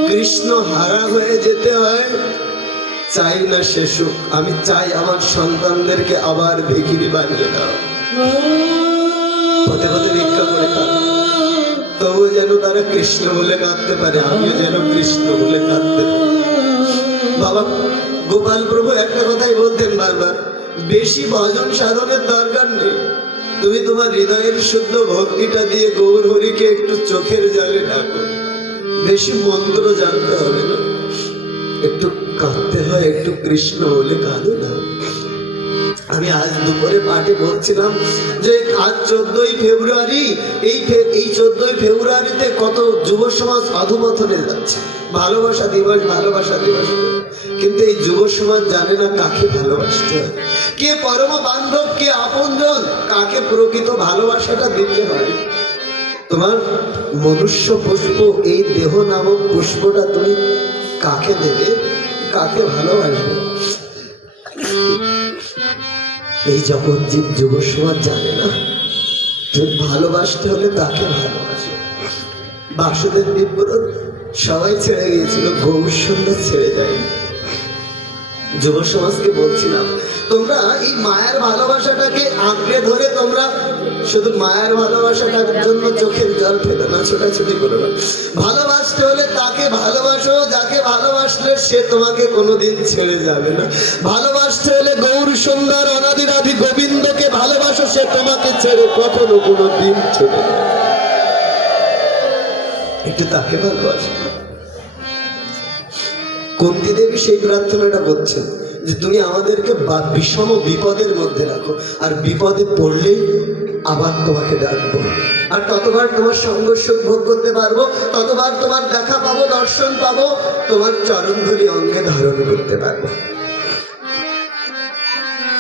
কৃষ্ণ হারা হয়ে যেতে হয়, চাই না সে সুখ। আমি চাই আমার সন্তানদেরকে আবার ভিখিরি বানিয়ে দাও, পথে পথে ভিক্ষা করে খাও, তবু যেন তারা কৃষ্ণ বলে কাঁদতে পারে, আমিও যেন কৃষ্ণ বলে কাঁদতে পারি। বাবা গোপাল প্রভু একটা কথাই বলতেন বারবার, বেশি ভজন সাধনের দরকার নেই, তুমি তোমার হৃদয়ের শুদ্ধ ভক্তিটা দিয়ে গৌর হরিকে একটু চোখের জলে ডাকো, বেশি মন্ত্র জানতে হবে না, একটু কাঁদতে হয়, একটু কৃষ্ণ বলে কাঁদো না। আমি আজ দুপুরে পাঠে বলছিলাম যে আজ 14ই ফেব্রুয়ারি, এই 14ই ফেব্রুয়ারিতে কত যুব সমাজ অধঃপতনে যাচ্ছে, ভালোবাসা দিবস ভালোবাসা দিবস, কিন্তু এই যুব সমাজ জানে না কাকে ভালোবাসতে হয়, কে পরম বান্ধব, কে আপনজন, কাকে প্রকৃত ভালোবাসাটা দিতে হয়। তোমার মনুষ্য পুষ্প, এই দেহ নামক পুষ্পটা তুমি কাকে দেবে, কাকে ভালোবাসবে, এই জগৎ জীব যুব সমাজ জানে না। তুমি ভালোবাসতে হলে তাকে ভালোবাসো। বাসুদেব বিপ্রর সবাই ছেড়ে গিয়েছিল, গৌর সুন্দর ছেড়ে যায়। যুব সমাজকে বলছিলাম, তোমরা এই মায়ের ভালোবাসাটাকে আঁকড়ে ধরে তোমরা শুধু মায়ের ভালোবাসাটার জন্য চোখের জল ফেলো না, ছোটাছুটি করো না। ভালোবাসতে হলে তাকে ভালোবাসো যাকে ভালোবাসলে সে তোমাকে কোনোদিন ছেড়ে যাবে না। ভালোবাসতে হলে গৌর সুন্দর অনাদিরাদি গোবিন্দকে ভালোবাসো, সে তোমাকে ছেড়ে কখনো কোনোদিন ছেড়ে যাবে। একটু তাকে ভালোবাসো। কুন্তী দেবী সেই প্রার্থনাটা করছেন যে তুমি আমাদেরকে বিষম বিপদের মধ্যে রাখো, আর বিপদে পড়লেই আবার তোমাকে ডাকবো, আর ততবার তোমার সঙ্গ সুখ ভোগ করতে পারবো, ততবার তোমার দেখা পাবো, দর্শন পাবো, তোমার চরণ ধরি অঙ্গে ধারণ করতে পারবো।